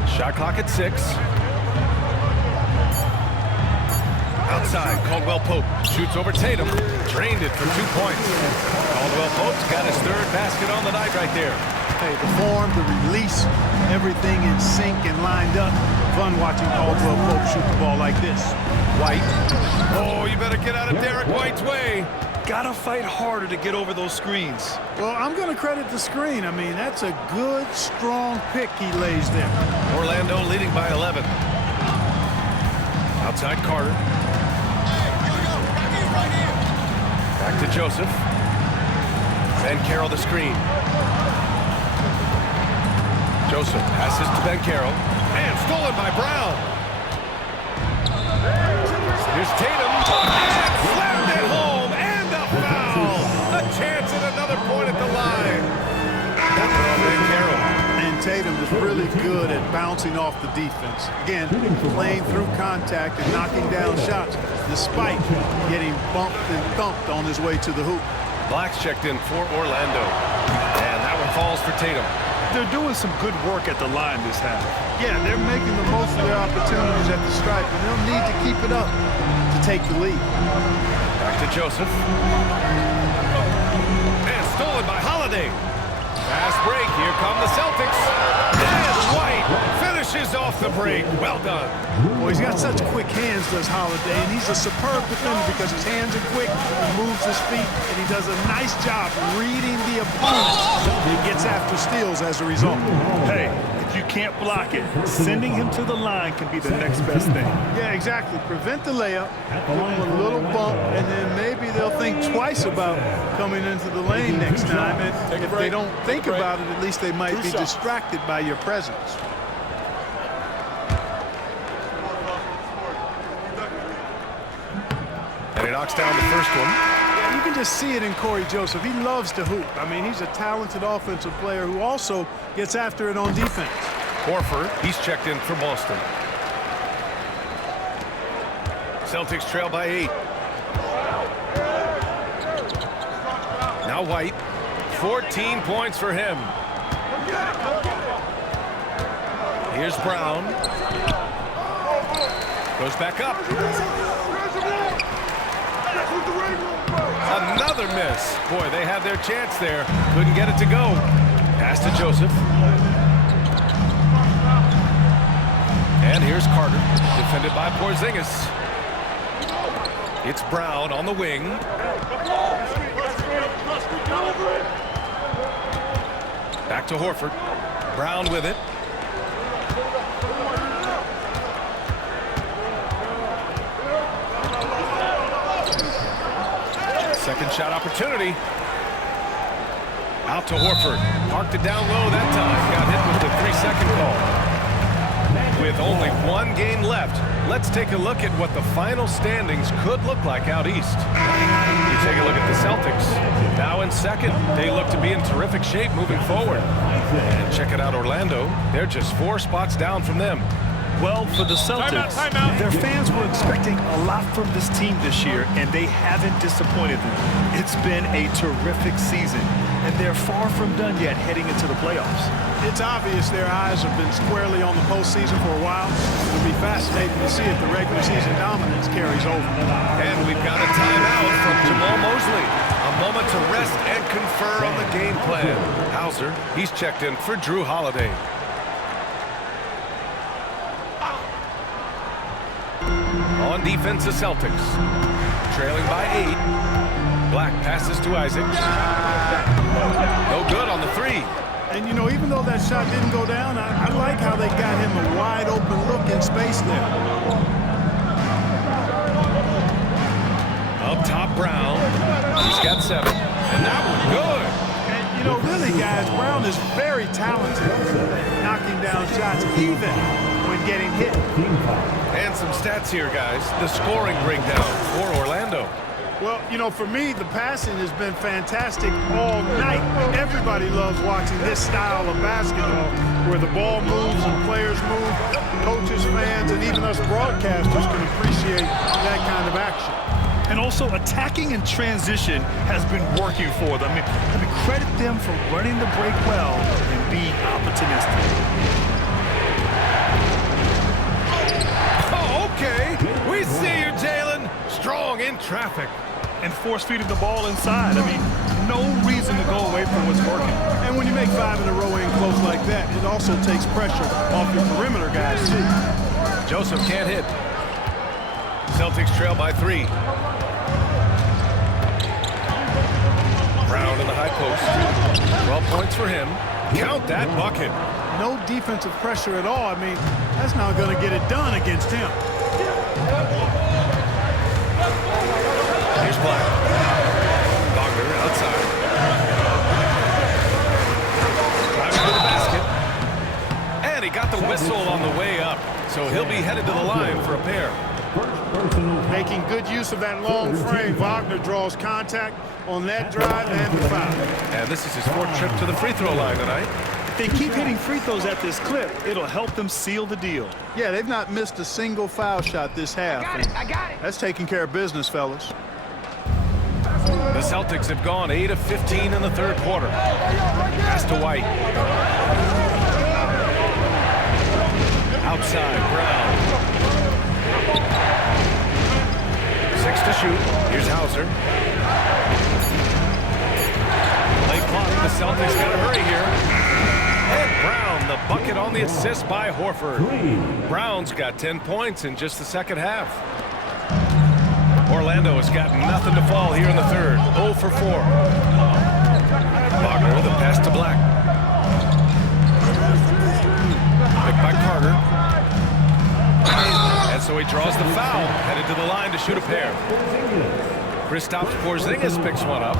Shot clock at 6. Outside, Caldwell Pope shoots over Tatum. Drained it for 2 points. Caldwell Pope's got his 3rd basket on the night right there. Hey, the form, the release, everything in sync and lined up. Fun watching Caldwell Pope shoot the ball like this. White. Oh, you better get out of Derek White's way. Gotta fight harder to get over those screens. Well, I'm going to credit the screen. I mean, that's a good, strong pick he lays there. Orlando leading by 11. Outside Carter. Back to Joseph. Banchero the screen. Joseph passes to Banchero. And stolen by Brown. Here's Tatum. And slammed it home. And a foul. A chance at another point at the line. Banchero. And Tatum is really good at bouncing off the defense. Again, playing through contact and knocking down shots despite getting bumped and thumped on his way to the hoop. Black's checked in for Orlando. And that one falls for Tatum. They're doing some good work at the line this half. Yeah, they're making the most of their opportunities at the stripe, and they'll need to keep it up to take the lead. Back to Joseph. And stolen by Holiday. Fast break. Here come the Celtics. And White finishes off the break. Well done. Well, he's got such quick hands, does Holiday, and he's a superb defender because his hands are quick, he moves his feet, and he does a nice job reading the opponent. He gets after steals as a result. Hey, if you can't block it, sending him to the line can be the next best thing. Yeah, exactly. Prevent the layup, give him a little bump, and then maybe they'll think twice about coming into the lane next time. And if they don't think about it, at least they might be distracted by your presence. And he knocks down the first one. You can just see it in Corey Joseph. He loves to hoop. I mean, he's a talented offensive player who also gets after it on defense. Horford, he's checked in for Boston. Celtics trail by 8. Now White. 14 points for him. Here's Brown. Goes back up. Another miss. Boy, they had their chance there. Couldn't get it to go. Pass to Joseph. And here's Carter, defended by Porzingis. It's Brown on the wing. Back to Horford. Brown with it. Second shot opportunity. Out to Horford. Parked it down low that time. Got hit with the 3-second call. With With only one game left, let's take a look at what the final standings could look like out east. You take a look at the Celtics. Now in second, they look to be in terrific shape moving forward. And check it out, Orlando. They're just 4 spots down from them. Well, for the Celtics, their fans were expecting a lot from this team this year, and they haven't disappointed them. It's been a terrific season, and they're far from done yet heading into the playoffs. It's obvious their eyes have been squarely on the postseason for a while. It'll be fascinating to see if the regular season dominance carries over. And we've got a timeout from Jamal Mosley. A moment to rest and confer on the game plan. Hauser, he's checked in for Drew Holiday. On defense, the Celtics. Trailing by 8. Black passes to Isaac. No good on the 3. And, you know, even though that shot didn't go down, I like how they got him a wide-open look in space there. Up top, Brown. He's got 7. And that one good. And, you know, really, guys, Brown is very talented knocking down shots, even when getting hit. And some stats here, guys. The scoring breakdown for Orlando. Well, you know, for me, the passing has been fantastic all night. Everybody loves watching this style of basketball where the ball moves and players move. Coaches, fans, and even us broadcasters can appreciate that kind of action. And also, attacking in transition has been working for them. I mean, credit them for running the break well and being opportunistic. Oh, okay. We see you, Jalen. Strong in traffic. And force-feeding the ball inside. I mean, no reason to go away from what's working. And when you make 5 in a row in close like that, it also takes pressure off your perimeter guys, too. Joseph can't hit. Celtics trail by 3. Brown in the high post. 12 points for him. Count that bucket. No defensive pressure at all. I mean, that's not going to get it done against him. Here's Black. Wagner outside. Driving to the basket. And he got the whistle on the way up. So he'll be headed to the line for a pair. Making good use of that long frame. Wagner draws contact on that drive and the foul. And this is his 4th trip to the free throw line tonight. If they keep hitting free throws at this clip, it'll help them seal the deal. Yeah, they've not missed a single foul shot this half. I got it. That's taking care of business, fellas. The Celtics have gone 8 of 15 in the 3rd quarter. Pass to White. Outside, Brown. 6 to shoot. Here's Hauser. Late clock. The Celtics got to hurry here. And Brown, the bucket on the assist by Horford. Brown's got 10 points in just the second half. Orlando has got nothing to fall here in the 3rd. 0 for 4. Wagner with a pass to Black. Picked by Carter. And so he draws the foul. Headed to the line to shoot a pair. Kristaps Porzingis picks one up.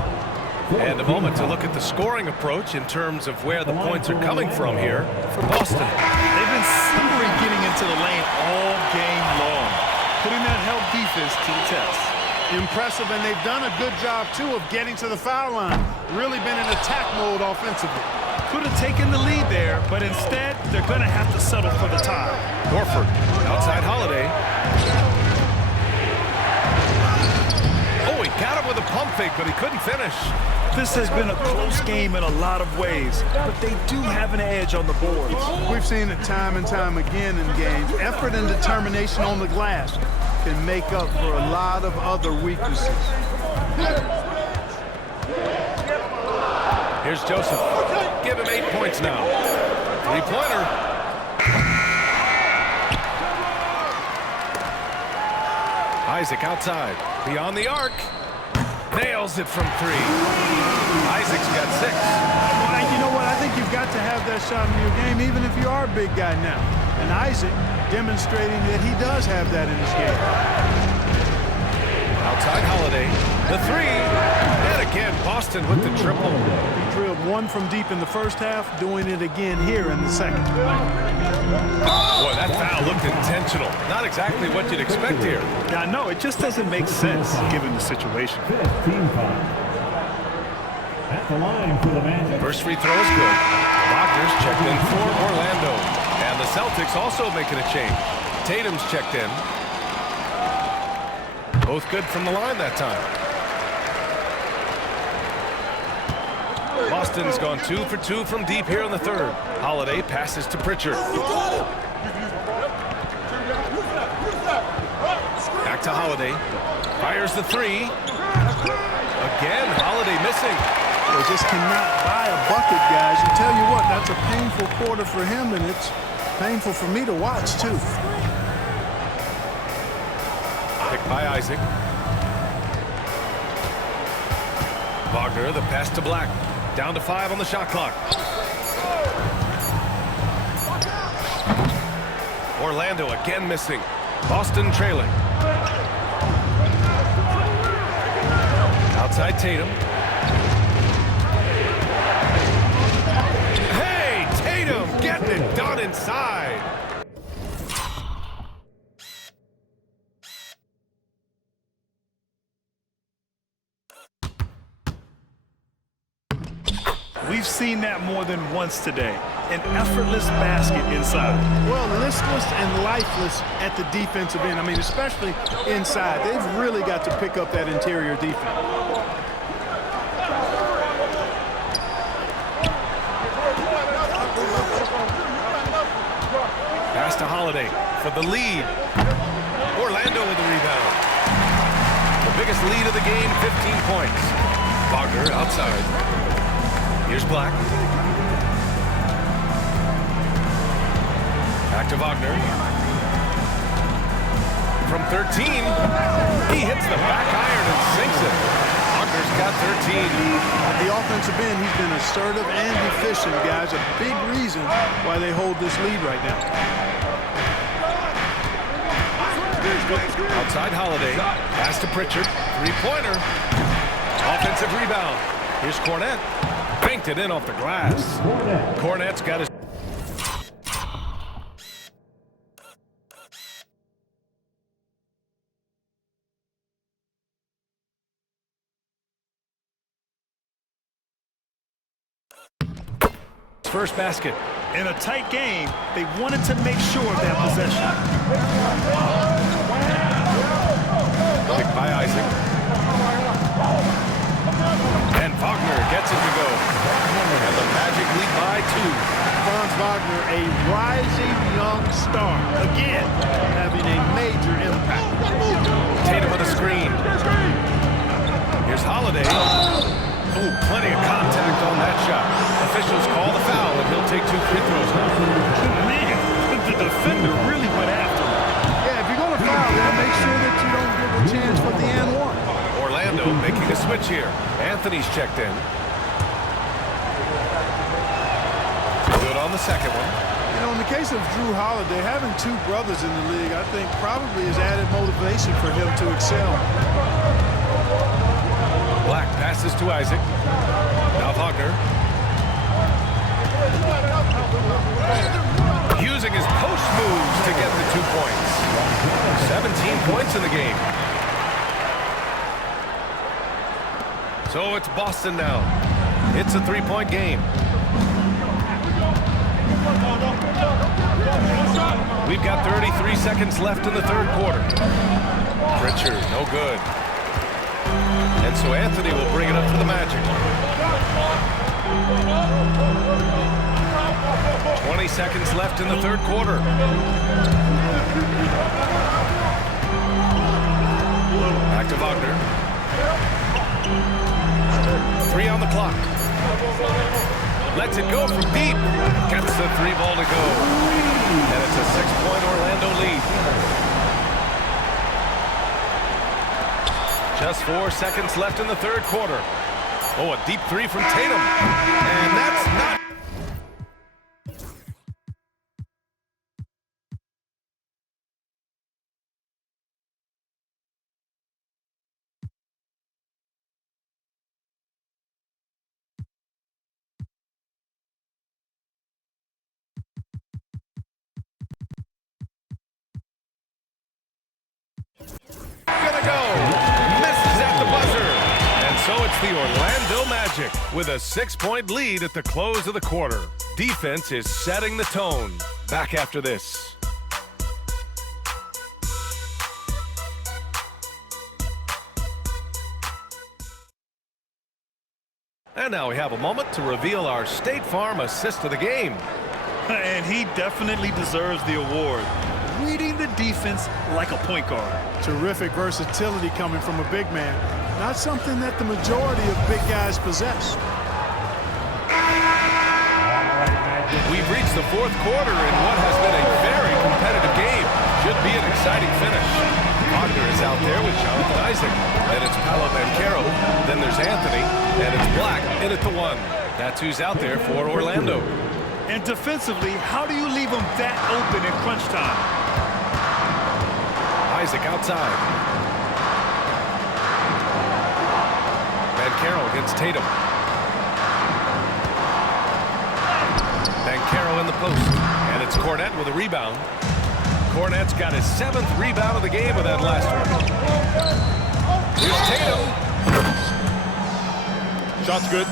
And a moment to look at the scoring approach in terms of where the points are coming from here for Boston. They've been slippery getting into the lane all game long, putting that help defense to the test. Impressive, and they've done a good job, too, of getting to the foul line. Really been in attack mode offensively. Could have taken the lead there, but instead, they're going to have to settle for the tie. Horford, outside Holiday. Oh, he got him with a pump fake, but he couldn't finish. This has been a close game in a lot of ways, but they do have an edge on the boards. We've seen it time and time again in games. Effort and determination on the glass can make up for a lot of other weaknesses. Here's Joseph. Give him 8 points now. 3-pointer. Isaac outside. Beyond the arc. Nails it from 3. Isaac's got 6. Well, you know what? I think you've got to have that shot in your game, even if you are a big guy now. And Isaac demonstrating that he does have that in his game. Outside Holiday. The 3. And again. Boston with the triple. He drilled one from deep in the first half, doing it again here in the second. Boy, that foul looked intentional. Not exactly what you'd expect here. Yeah, I know. It just doesn't make sense given the situation. 15 foul. At the line for the Magic. First free throw is good. Wagner's checked in for Orlando. And the Celtics also making a change. Tatum's checked in. Both good from the line that time. Boston's gone 2 for 2 from deep here in the third. Holiday passes to Pritchard. Back to Holiday. Fires the three. Again, Holiday missing. They just cannot buy a bucket, guys. And tell you what, that's a painful quarter for him, and it's painful for me to watch, too. Picked by Isaac. Wagner, the pass to Black. Down to 5 on the shot clock. Orlando again missing. Boston trailing. Outside Tatum. Hey, Tatum getting it done inside. We've seen that more than once today. An effortless basket inside. Well, listless and lifeless at the defensive end. I mean, especially inside. They've really got to pick up that interior defense. Pass to Holiday for the lead. Orlando with the rebound. The biggest lead of the game, 15 points. Wagner outside. Here's Black. Back to Wagner. From 13, he hits the back iron and sinks it. Wagner's got 13. At the offensive end, he's been assertive and efficient, guys. A big reason why they hold this lead right now. Outside Holiday. Pass to Pritchard. Three-pointer. Offensive rebound. Here's Cornette. Banked it in off the glass. Cornette's got his... first basket. In a tight game, they wanted to make sure of that possession. Picked by Isaac. And Wagner gets it to go. And the Magic lead by 2. Franz Wagner, a rising young star. Again, having a major impact. Tatum with a screen. Here's Holiday. Oh, plenty of contact on that shot. Officials call the foul, and he'll take 2 free throws now. Man, the defender really went after him. Yeah, if you're going to foul, then make sure that you don't give a chance for the and one. Orlando making a switch here. Anthony's checked in. Good on the second one. You know, in the case of Drew Holiday, having 2 brothers in the league, I think probably has added motivation for him to excel. Black passes to Isaac. Now Wagner. Using his post moves to get the 2 points. 17 points in the game. So it's Boston now. It's a 3-point game. We've got 33 seconds left in the third quarter. Pritchard, no good. And so Anthony will bring it up for the Magic. 20 seconds left in the third quarter. Back to Wagner. 3 on the clock. Lets it go from deep. Gets the 3 ball to go. And it's a 6-point Orlando lead. Just 4 seconds left in the third quarter. Oh, a deep 3 from Tatum. And that's not... It's the Orlando Magic with a 6-point lead at the close of the quarter. Defense is setting the tone. Back after this. And now we have a moment to reveal our State Farm assist of the game. And he definitely deserves the award. Reading the defense like a point guard. Terrific versatility coming from a big man. Not something that the majority of big guys possess. We've reached the fourth quarter in what has been a very competitive game. Should be an exciting finish. Wagner is out there with Jonathan Isaac. Then it's Paolo Banchero. Then there's Anthony. And it's Black in at the 1. That's who's out there for Orlando. And defensively, how do you leave them that open in crunch time? Isaac outside. Banchero against Tatum. Banchero in the post. And it's Cornette with a rebound. Cornette's got his 7th rebound of the game with that last one. Here's Tatum. Shot's good.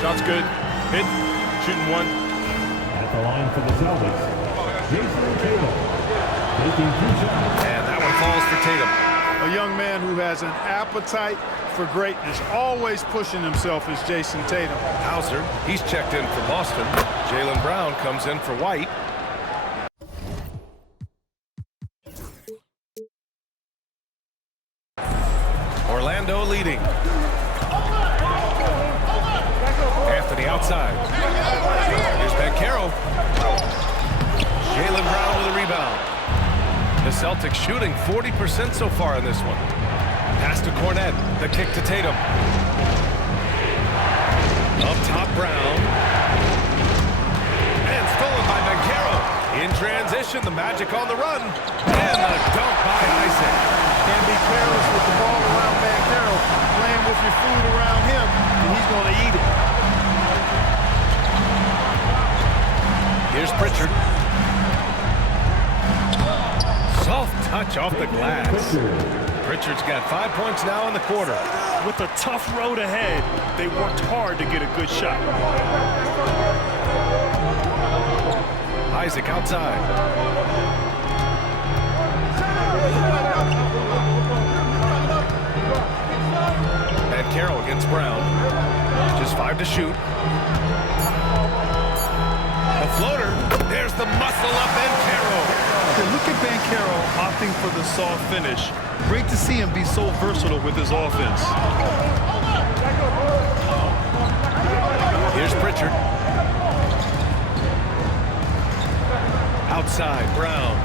Shot's good. Hit. Shooting 1. At the line for the Celtics, Jason Tatum. Taking 2 shots. And that one falls for Tatum. A young man who has an appetite for greatness, always pushing himself, is Jason Tatum. Hauser, he's checked in for Boston. Jaylen Brown comes in for White. Orlando leading. Anthony outside. Here's Banchero. Jaylen Brown with a rebound. The Celtics shooting 40% so far in this one. Pass to Cornette. The kick to Tatum. Up top, Brown. And stolen by Banchero. In transition, the Magic on the run. And the dunk by Isaac. Can't be careless with the ball around Banchero. Playing with your food around him, and he's going to eat it. Here's Pritchard. Soft touch off the glass. Pritchard's got 5 points now in the quarter. With a tough road ahead, they worked hard to get a good shot. Isaac outside. Banchero against Brown. Just 5 to shoot. The floater. There's the muscle up Banchero. Look at Banchero opting for the soft finish. Great to see him be so versatile with his offense. Here's Pritchard. Outside, Brown.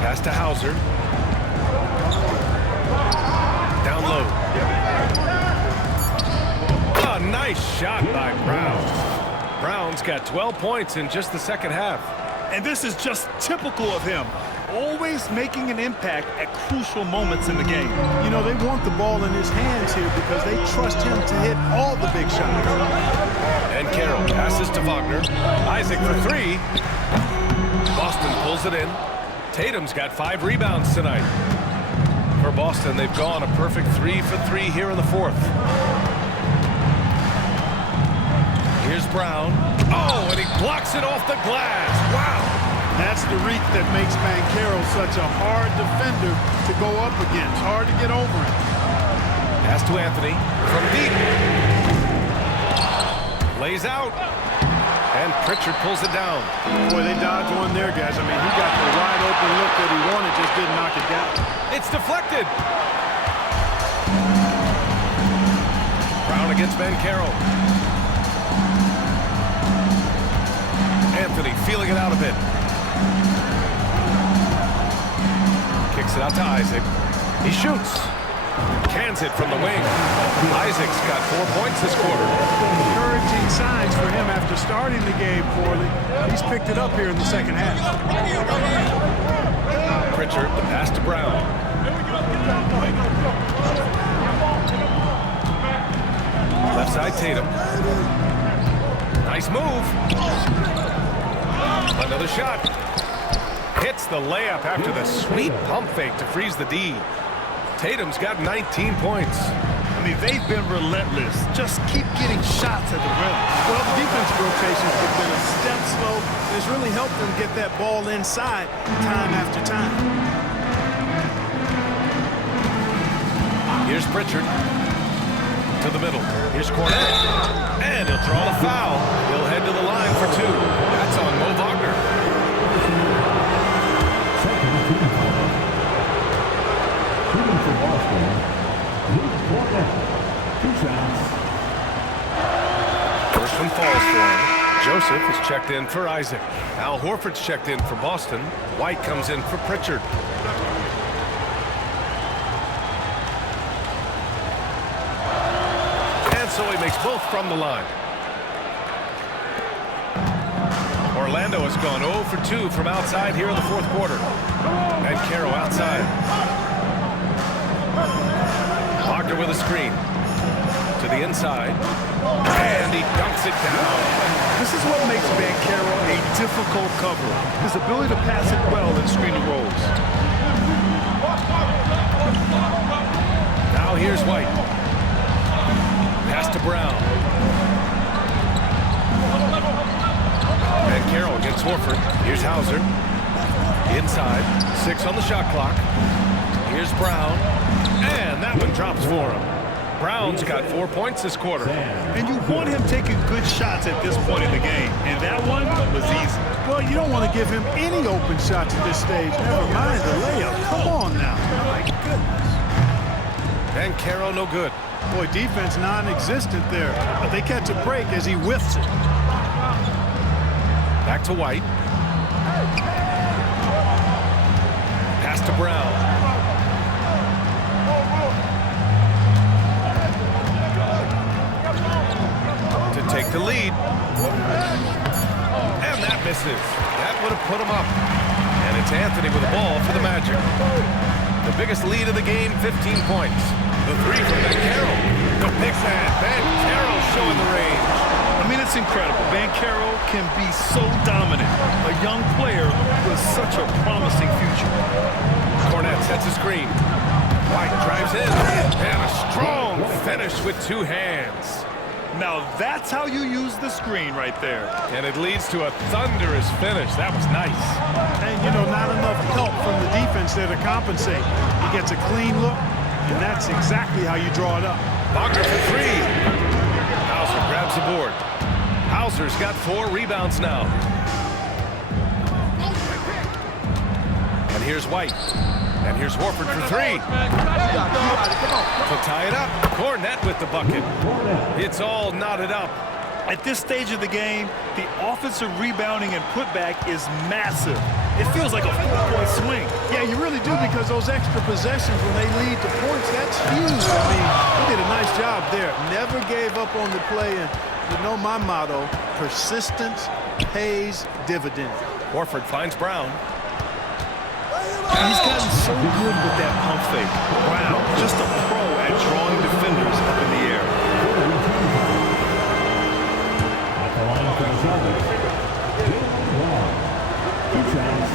Pass to Hauser. Down low. Oh, nice shot by Brown. Brown's got 12 points in just the second half. And this is just typical of him. Always making an impact at crucial moments in the game. You know, they want the ball in his hands here because they trust him to hit all the big shots. And Carroll passes to Wagner. Isaac for 3. Boston pulls it in. Tatum's got 5 rebounds tonight. For Boston, they've gone a perfect 3 for 3 here in the 4th. Here's Brown. Oh, and he blocks it off the glass. Wow. That's the reach that makes Banchero such a hard defender to go up against. Hard to get over him. Pass to Anthony from deep. Lays out. And Pritchard pulls it down. Boy, they dodged one there, guys. I mean, he got the wide open look that he wanted, just didn't knock it down. It's deflected. Brown against Banchero. Anthony feeling it out a bit. Kicks it out to Isaac. He shoots. Cans it from the wing. Isaac's got 4 points this quarter. Encouraging signs for him after starting the game poorly. He's picked it up here in the second half. Pritchard, the pass to Brown. Left side, Tatum. Nice move. Another shot. Hits the layup after the sweet pump fake to freeze the D. Tatum's got 19 points. I mean, they've been relentless. Just keep getting shots at the rim. Well, the defensive rotations have been a step slow. It's really helped them get that ball inside time after time. Here's Pritchard. To the middle. Here's Cornette. And he'll draw the foul. He'll head to the line for two. That's on Mo Wagner. Shooting for Boston, Luke Cornette. 2 shots. First one falls for him. Joseph is checked in for Isaac. Al Horford's checked in for Boston. White comes in for Pritchard. And so he makes both from the line. Orlando has gone 0 for 2 from outside here in the fourth quarter. And Caro outside. Wagner with a screen. To the inside. And he dunks it down. This is what makes Banchero a difficult cover. His ability to pass it well in screen rolls. Now here's White. Pass to Brown. Banchero against Horford. Here's Hauser. Inside. 6 on the shot clock. Here's Brown. And that one drops for him. Brown's got 4 points this quarter. And you want him taking good shots at this point in the game. And that one was easy. Well, you don't want to give him any open shots at this stage. Never mind the layup. Come on now. My goodness. Banchero no good. Boy, defense non-existent there. But they catch a break as he whiffs it. Back to White. Pass to Brown. To take the lead. And that misses. That would have put him up. And it's Anthony with the ball for the Magic. The biggest lead of the game, 15 points. The three from Banchero. The big man, Banchero showing the range. I mean, it's incredible. Banchero can be so dominant. A young player with such a promising future. Cornette sets a screen. White drives in. And a strong finish with 2 hands. Now that's how you use the screen right there. And it leads to a thunderous finish. That was nice. And, you know, not enough help from the defense there to compensate. He gets a clean look, and that's exactly how you draw it up. Wagner for 3. Hauser grabs the board. Hauser's got 4 rebounds now. And here's White. And here's Horford for 3. To tie it up. Cornette with the bucket. It's all knotted up. At this stage of the game, the offensive rebounding and putback is massive. It feels like a 4-point swing. Yeah, you really do, because those extra possessions when they lead to points, that's huge. I mean, they did a nice job there. Never gave up on the play, and you know my motto, persistence pays dividends. Horford finds Brown. He's gotten so good with that pump fake. Brown, just a pro at drawing defenders up in the air. At the line for the Celtics, Jaylen Brown. 2 shots.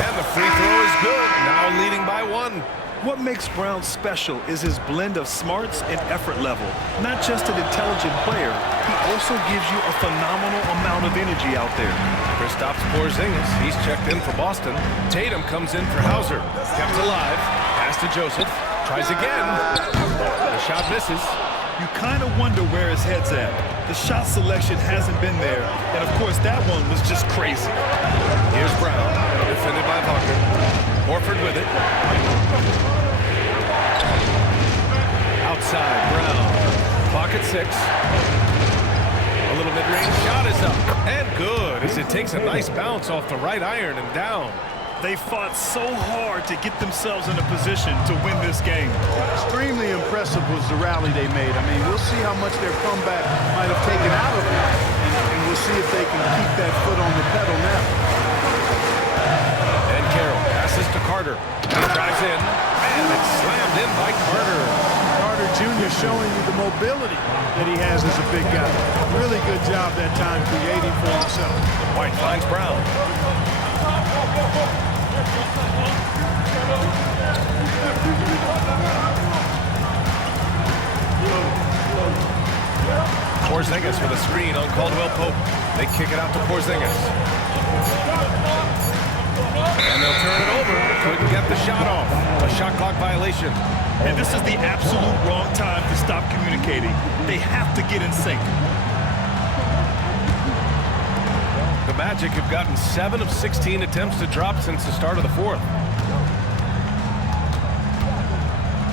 And the free throw is good. Now leading by 1. What makes Brown special is his blend of smarts and effort level. Not just an intelligent player, he also gives you a phenomenal amount of energy out there. Kristaps Porzingis, he's checked in for Boston. Tatum comes in for Hauser. Kept alive. Pass to Joseph. Tries again. The shot misses. You kind of wonder where his head's at. The shot selection hasn't been there. And of course, that one was just crazy. Here's Brown, defended by Wagner. Horford with it. Outside, Brown. Clock at 6. A little mid-range shot is up. And good, as it takes a nice bounce off the right iron and down. They fought so hard to get themselves in a position to win this game. Extremely impressive was the rally they made. I mean, we'll see how much their comeback might have taken out of them, and we'll see if they can keep that foot on the pedal now. And Carter. Drives in, and it's slammed in by Carter. Carter Jr. showing you the mobility that he has as a big guy. Really good job that time creating for himself. White finds Brown. Porzingis with a screen on Caldwell Pope. They kick it out to Porzingis. And they'll turn it over. Couldn't get the shot off. A shot clock violation. And this is the absolute wrong time to stop communicating. They have to get in sync. The Magic have gotten 7 of 16 attempts to drop since the start of the fourth.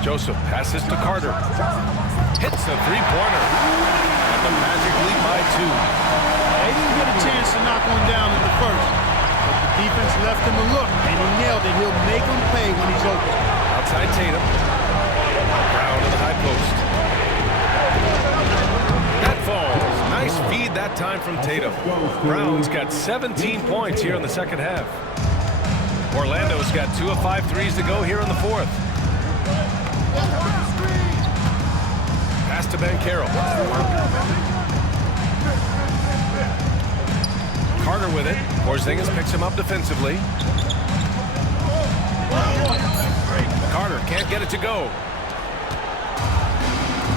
Joseph passes to Carter. Hits a three-pointer. And the Magic lead by 2. They didn't get a chance to knock one down in the first. But the defense left him a look, and he nailed it. He'll make him pay when he's open. Outside Tatum. Brown in the high post. That falls. Nice feed that time from Tatum. Brown's got 17 points here in the second half. Orlando's got 2 of 5 threes to go here in the fourth. Pass to Banchero. Carter with it. Porzingis picks him up defensively. Carter can't get it to go.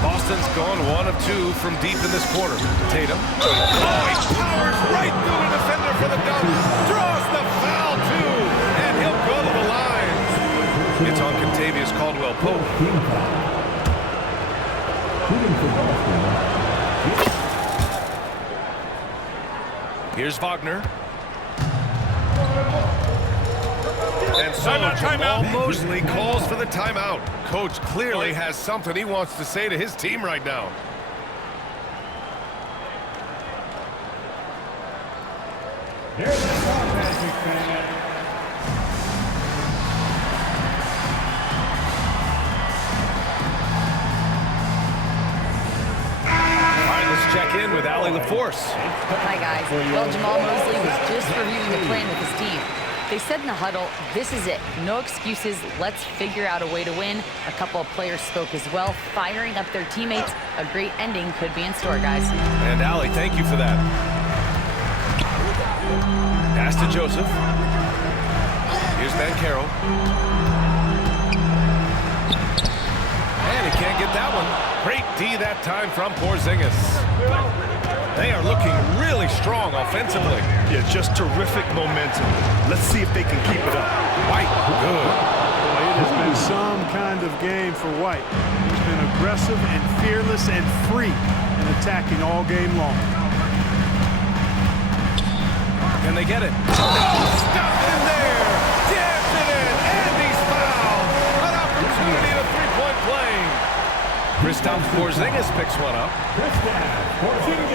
Boston's gone 1 of 2 from deep in this quarter. Tatum. Oh, he powers right through the defender for the dunk. Draws the foul, too. And he'll go to the line. It's on Contavious Caldwell Pope. Here's Wagner. And so Jamal Mosley calls for the timeout. Coach clearly has something he wants to say to his team right now. Here's the Magic fan. Check in with Allie LaForce. Hi, guys. Well, Jamal Mosley was just reviewing the plan with his team. They said in the huddle, this is it. No excuses. Let's figure out a way to win. A couple of players spoke as well, firing up their teammates. A great ending could be in store, guys. And Allie, thank you for that. Pass to Joseph. Here's Banchero. And he can't get that one. Great D that time from Porzingis. They are looking really strong offensively. Yeah, just terrific momentum. Let's see if they can keep it up. White, good. Boy, it has been some kind of game for White. He's been aggressive and fearless and free in attacking all game long. Can they get it? Stop in there! Jams it in! And he's fouled! An opportunity to three-point play. Kristaps Porzingis picks one up. Kristaps Porzingis.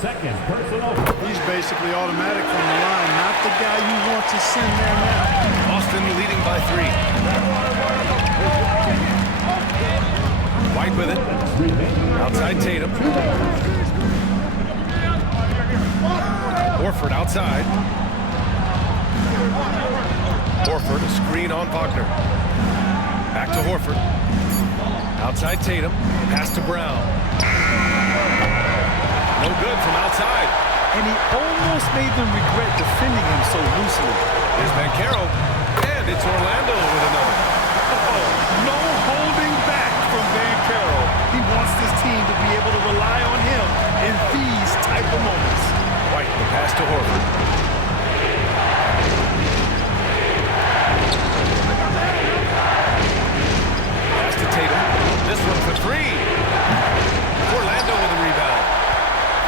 Second personal. He's basically automatic from the line, not the guy you want to send there now. Boston leading by 3. White with it. Outside Tatum. Horford outside. Horford, a screen on Wagner. Back to Horford. Outside Tatum. Pass to Brown. No good from outside. And he almost made them regret defending him so loosely. Here's Banchero. And it's Orlando with another. Oh, no holding back from Banchero. He wants this team to be able to rely on him in these type of moments. White, the pass to Horford. Pass to Tatum. This one for 3. Orlando with a rebound.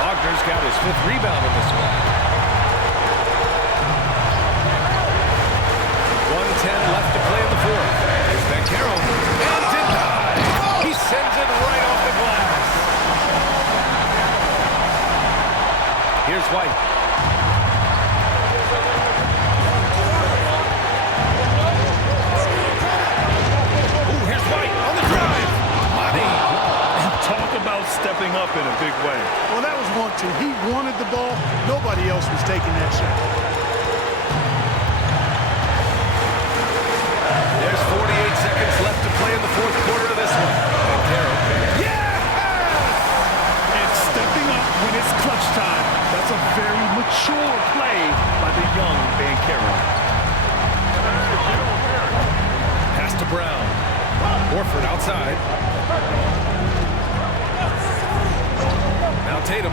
Wagner's got his 5th rebound in this one. 1:10 left to play in the fourth. Here's Banchero. And denied. He sends it right off the glass. Here's White. Ooh, here's White on the drive. Money. And talk about stepping up in a big way. Well, that was 1-2. He wanted the ball. Nobody else was taking that shot. Horford outside. Now Tatum.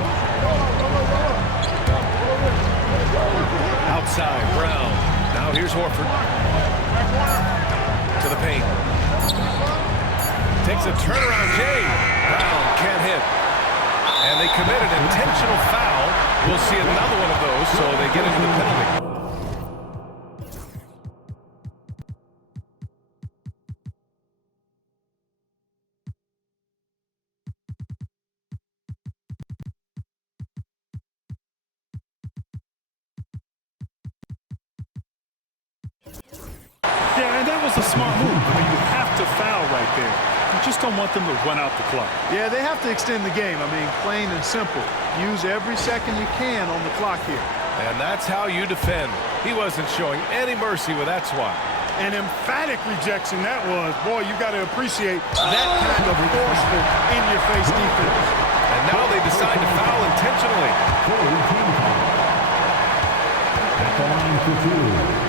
Outside, Brown. Now here's Horford. To the paint. Takes a turnaround, Jay. Brown can't hit. And they commit an intentional foul. We'll see another one of those, so they get into the penalty. Yeah, and that was a smart move. I mean, you have to foul right there. You just don't want them to run out the clock. Yeah, they have to extend the game. I mean, plain and simple. Use every second you can on the clock here. And that's how you defend. He wasn't showing any mercy with that swat. An emphatic rejection that was. Boy, you got to appreciate that kind of forceful, in-your-face defense. And now they decide to foul intentionally. At the line for two.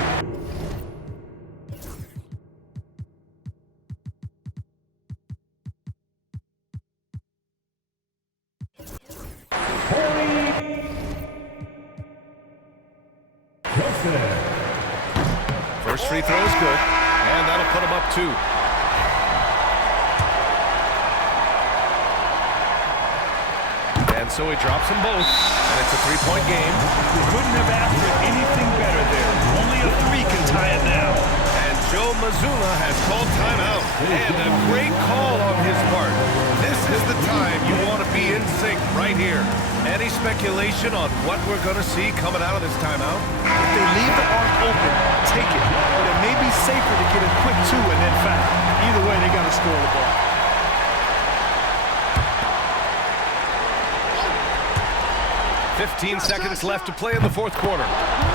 First free throw is good, and that'll put him up 2. And so he drops them both, and it's a 3-point game. Couldn't have asked for anything better there. Only a 3 can tie it now. And Joe Mazzulla has called timeout, and a great call on his part. This is the time you want to be in sync right here. Any speculation on what we're going to see coming out of this timeout? If they leave the arc open, take it. But it may be safer to get a quick 2 and then foul. Either way, they got to score the ball. 15 seconds left to play in the fourth quarter.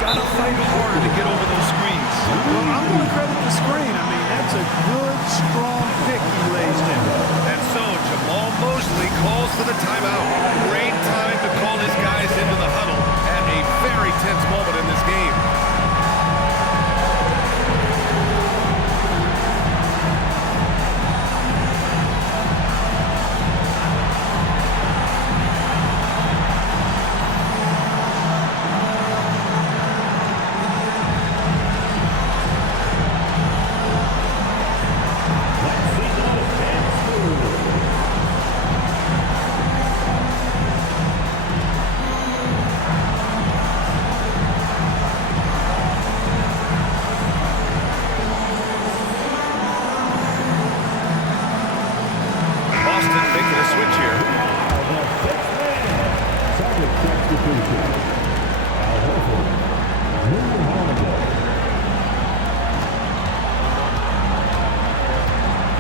Got to fight harder to get over those screens. Well, I'm going to credit the screen. I mean, that's a good, strong pick he lays there. And so Jamal Mosley calls for the timeout. Great time to call his guys into the huddle at a very tense moment in this game.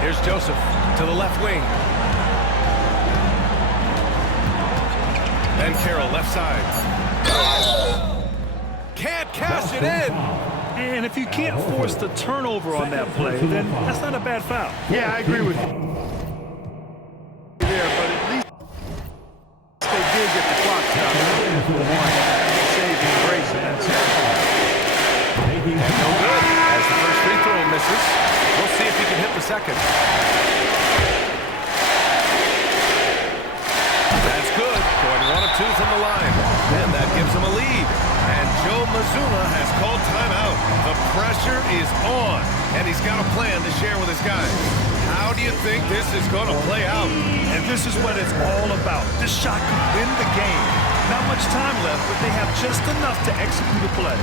Here's Joseph to the left wing. And Carroll left side. Can't cash it in. And if you can't force the turnover on that play, then that's not a bad foul. Yeah, I agree with you. There, but at least they did get the clock stopped. Saving grace in that second. And no good as the first free throw misses. We'll see if he can hit the second. That's good. Going 1 of 2 from the line. And that gives him a lead. And Joe Mazzulla has called timeout. The pressure is on. And he's got a plan to share with his guys. How do you think this is going to play out? And this is what it's all about. This shot could win the game. Not much time left, but they have just enough to execute a play.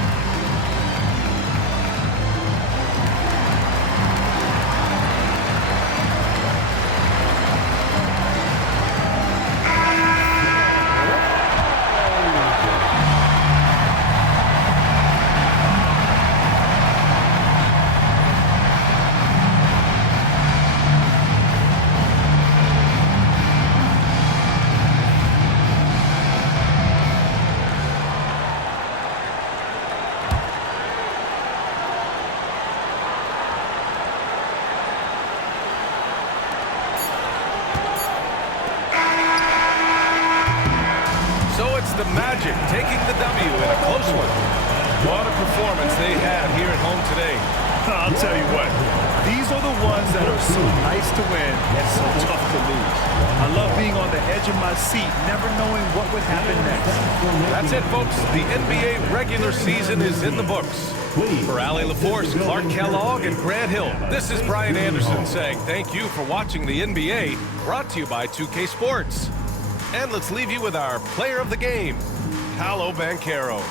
The Magic taking the W in a close one. What a performance they had here at home today. I'll tell you what, These are the ones that are so nice to win and so tough to lose. I love being on the edge of my seat, never knowing what would happen next. That's it, folks. The NBA regular season is in the books. For Allie LaForce, Clark Kellogg, and Grant Hill, this is Brian Anderson saying thank you for watching the NBA, brought to you by 2K Sports. And let's leave you with our player of the game, Paolo Banchero.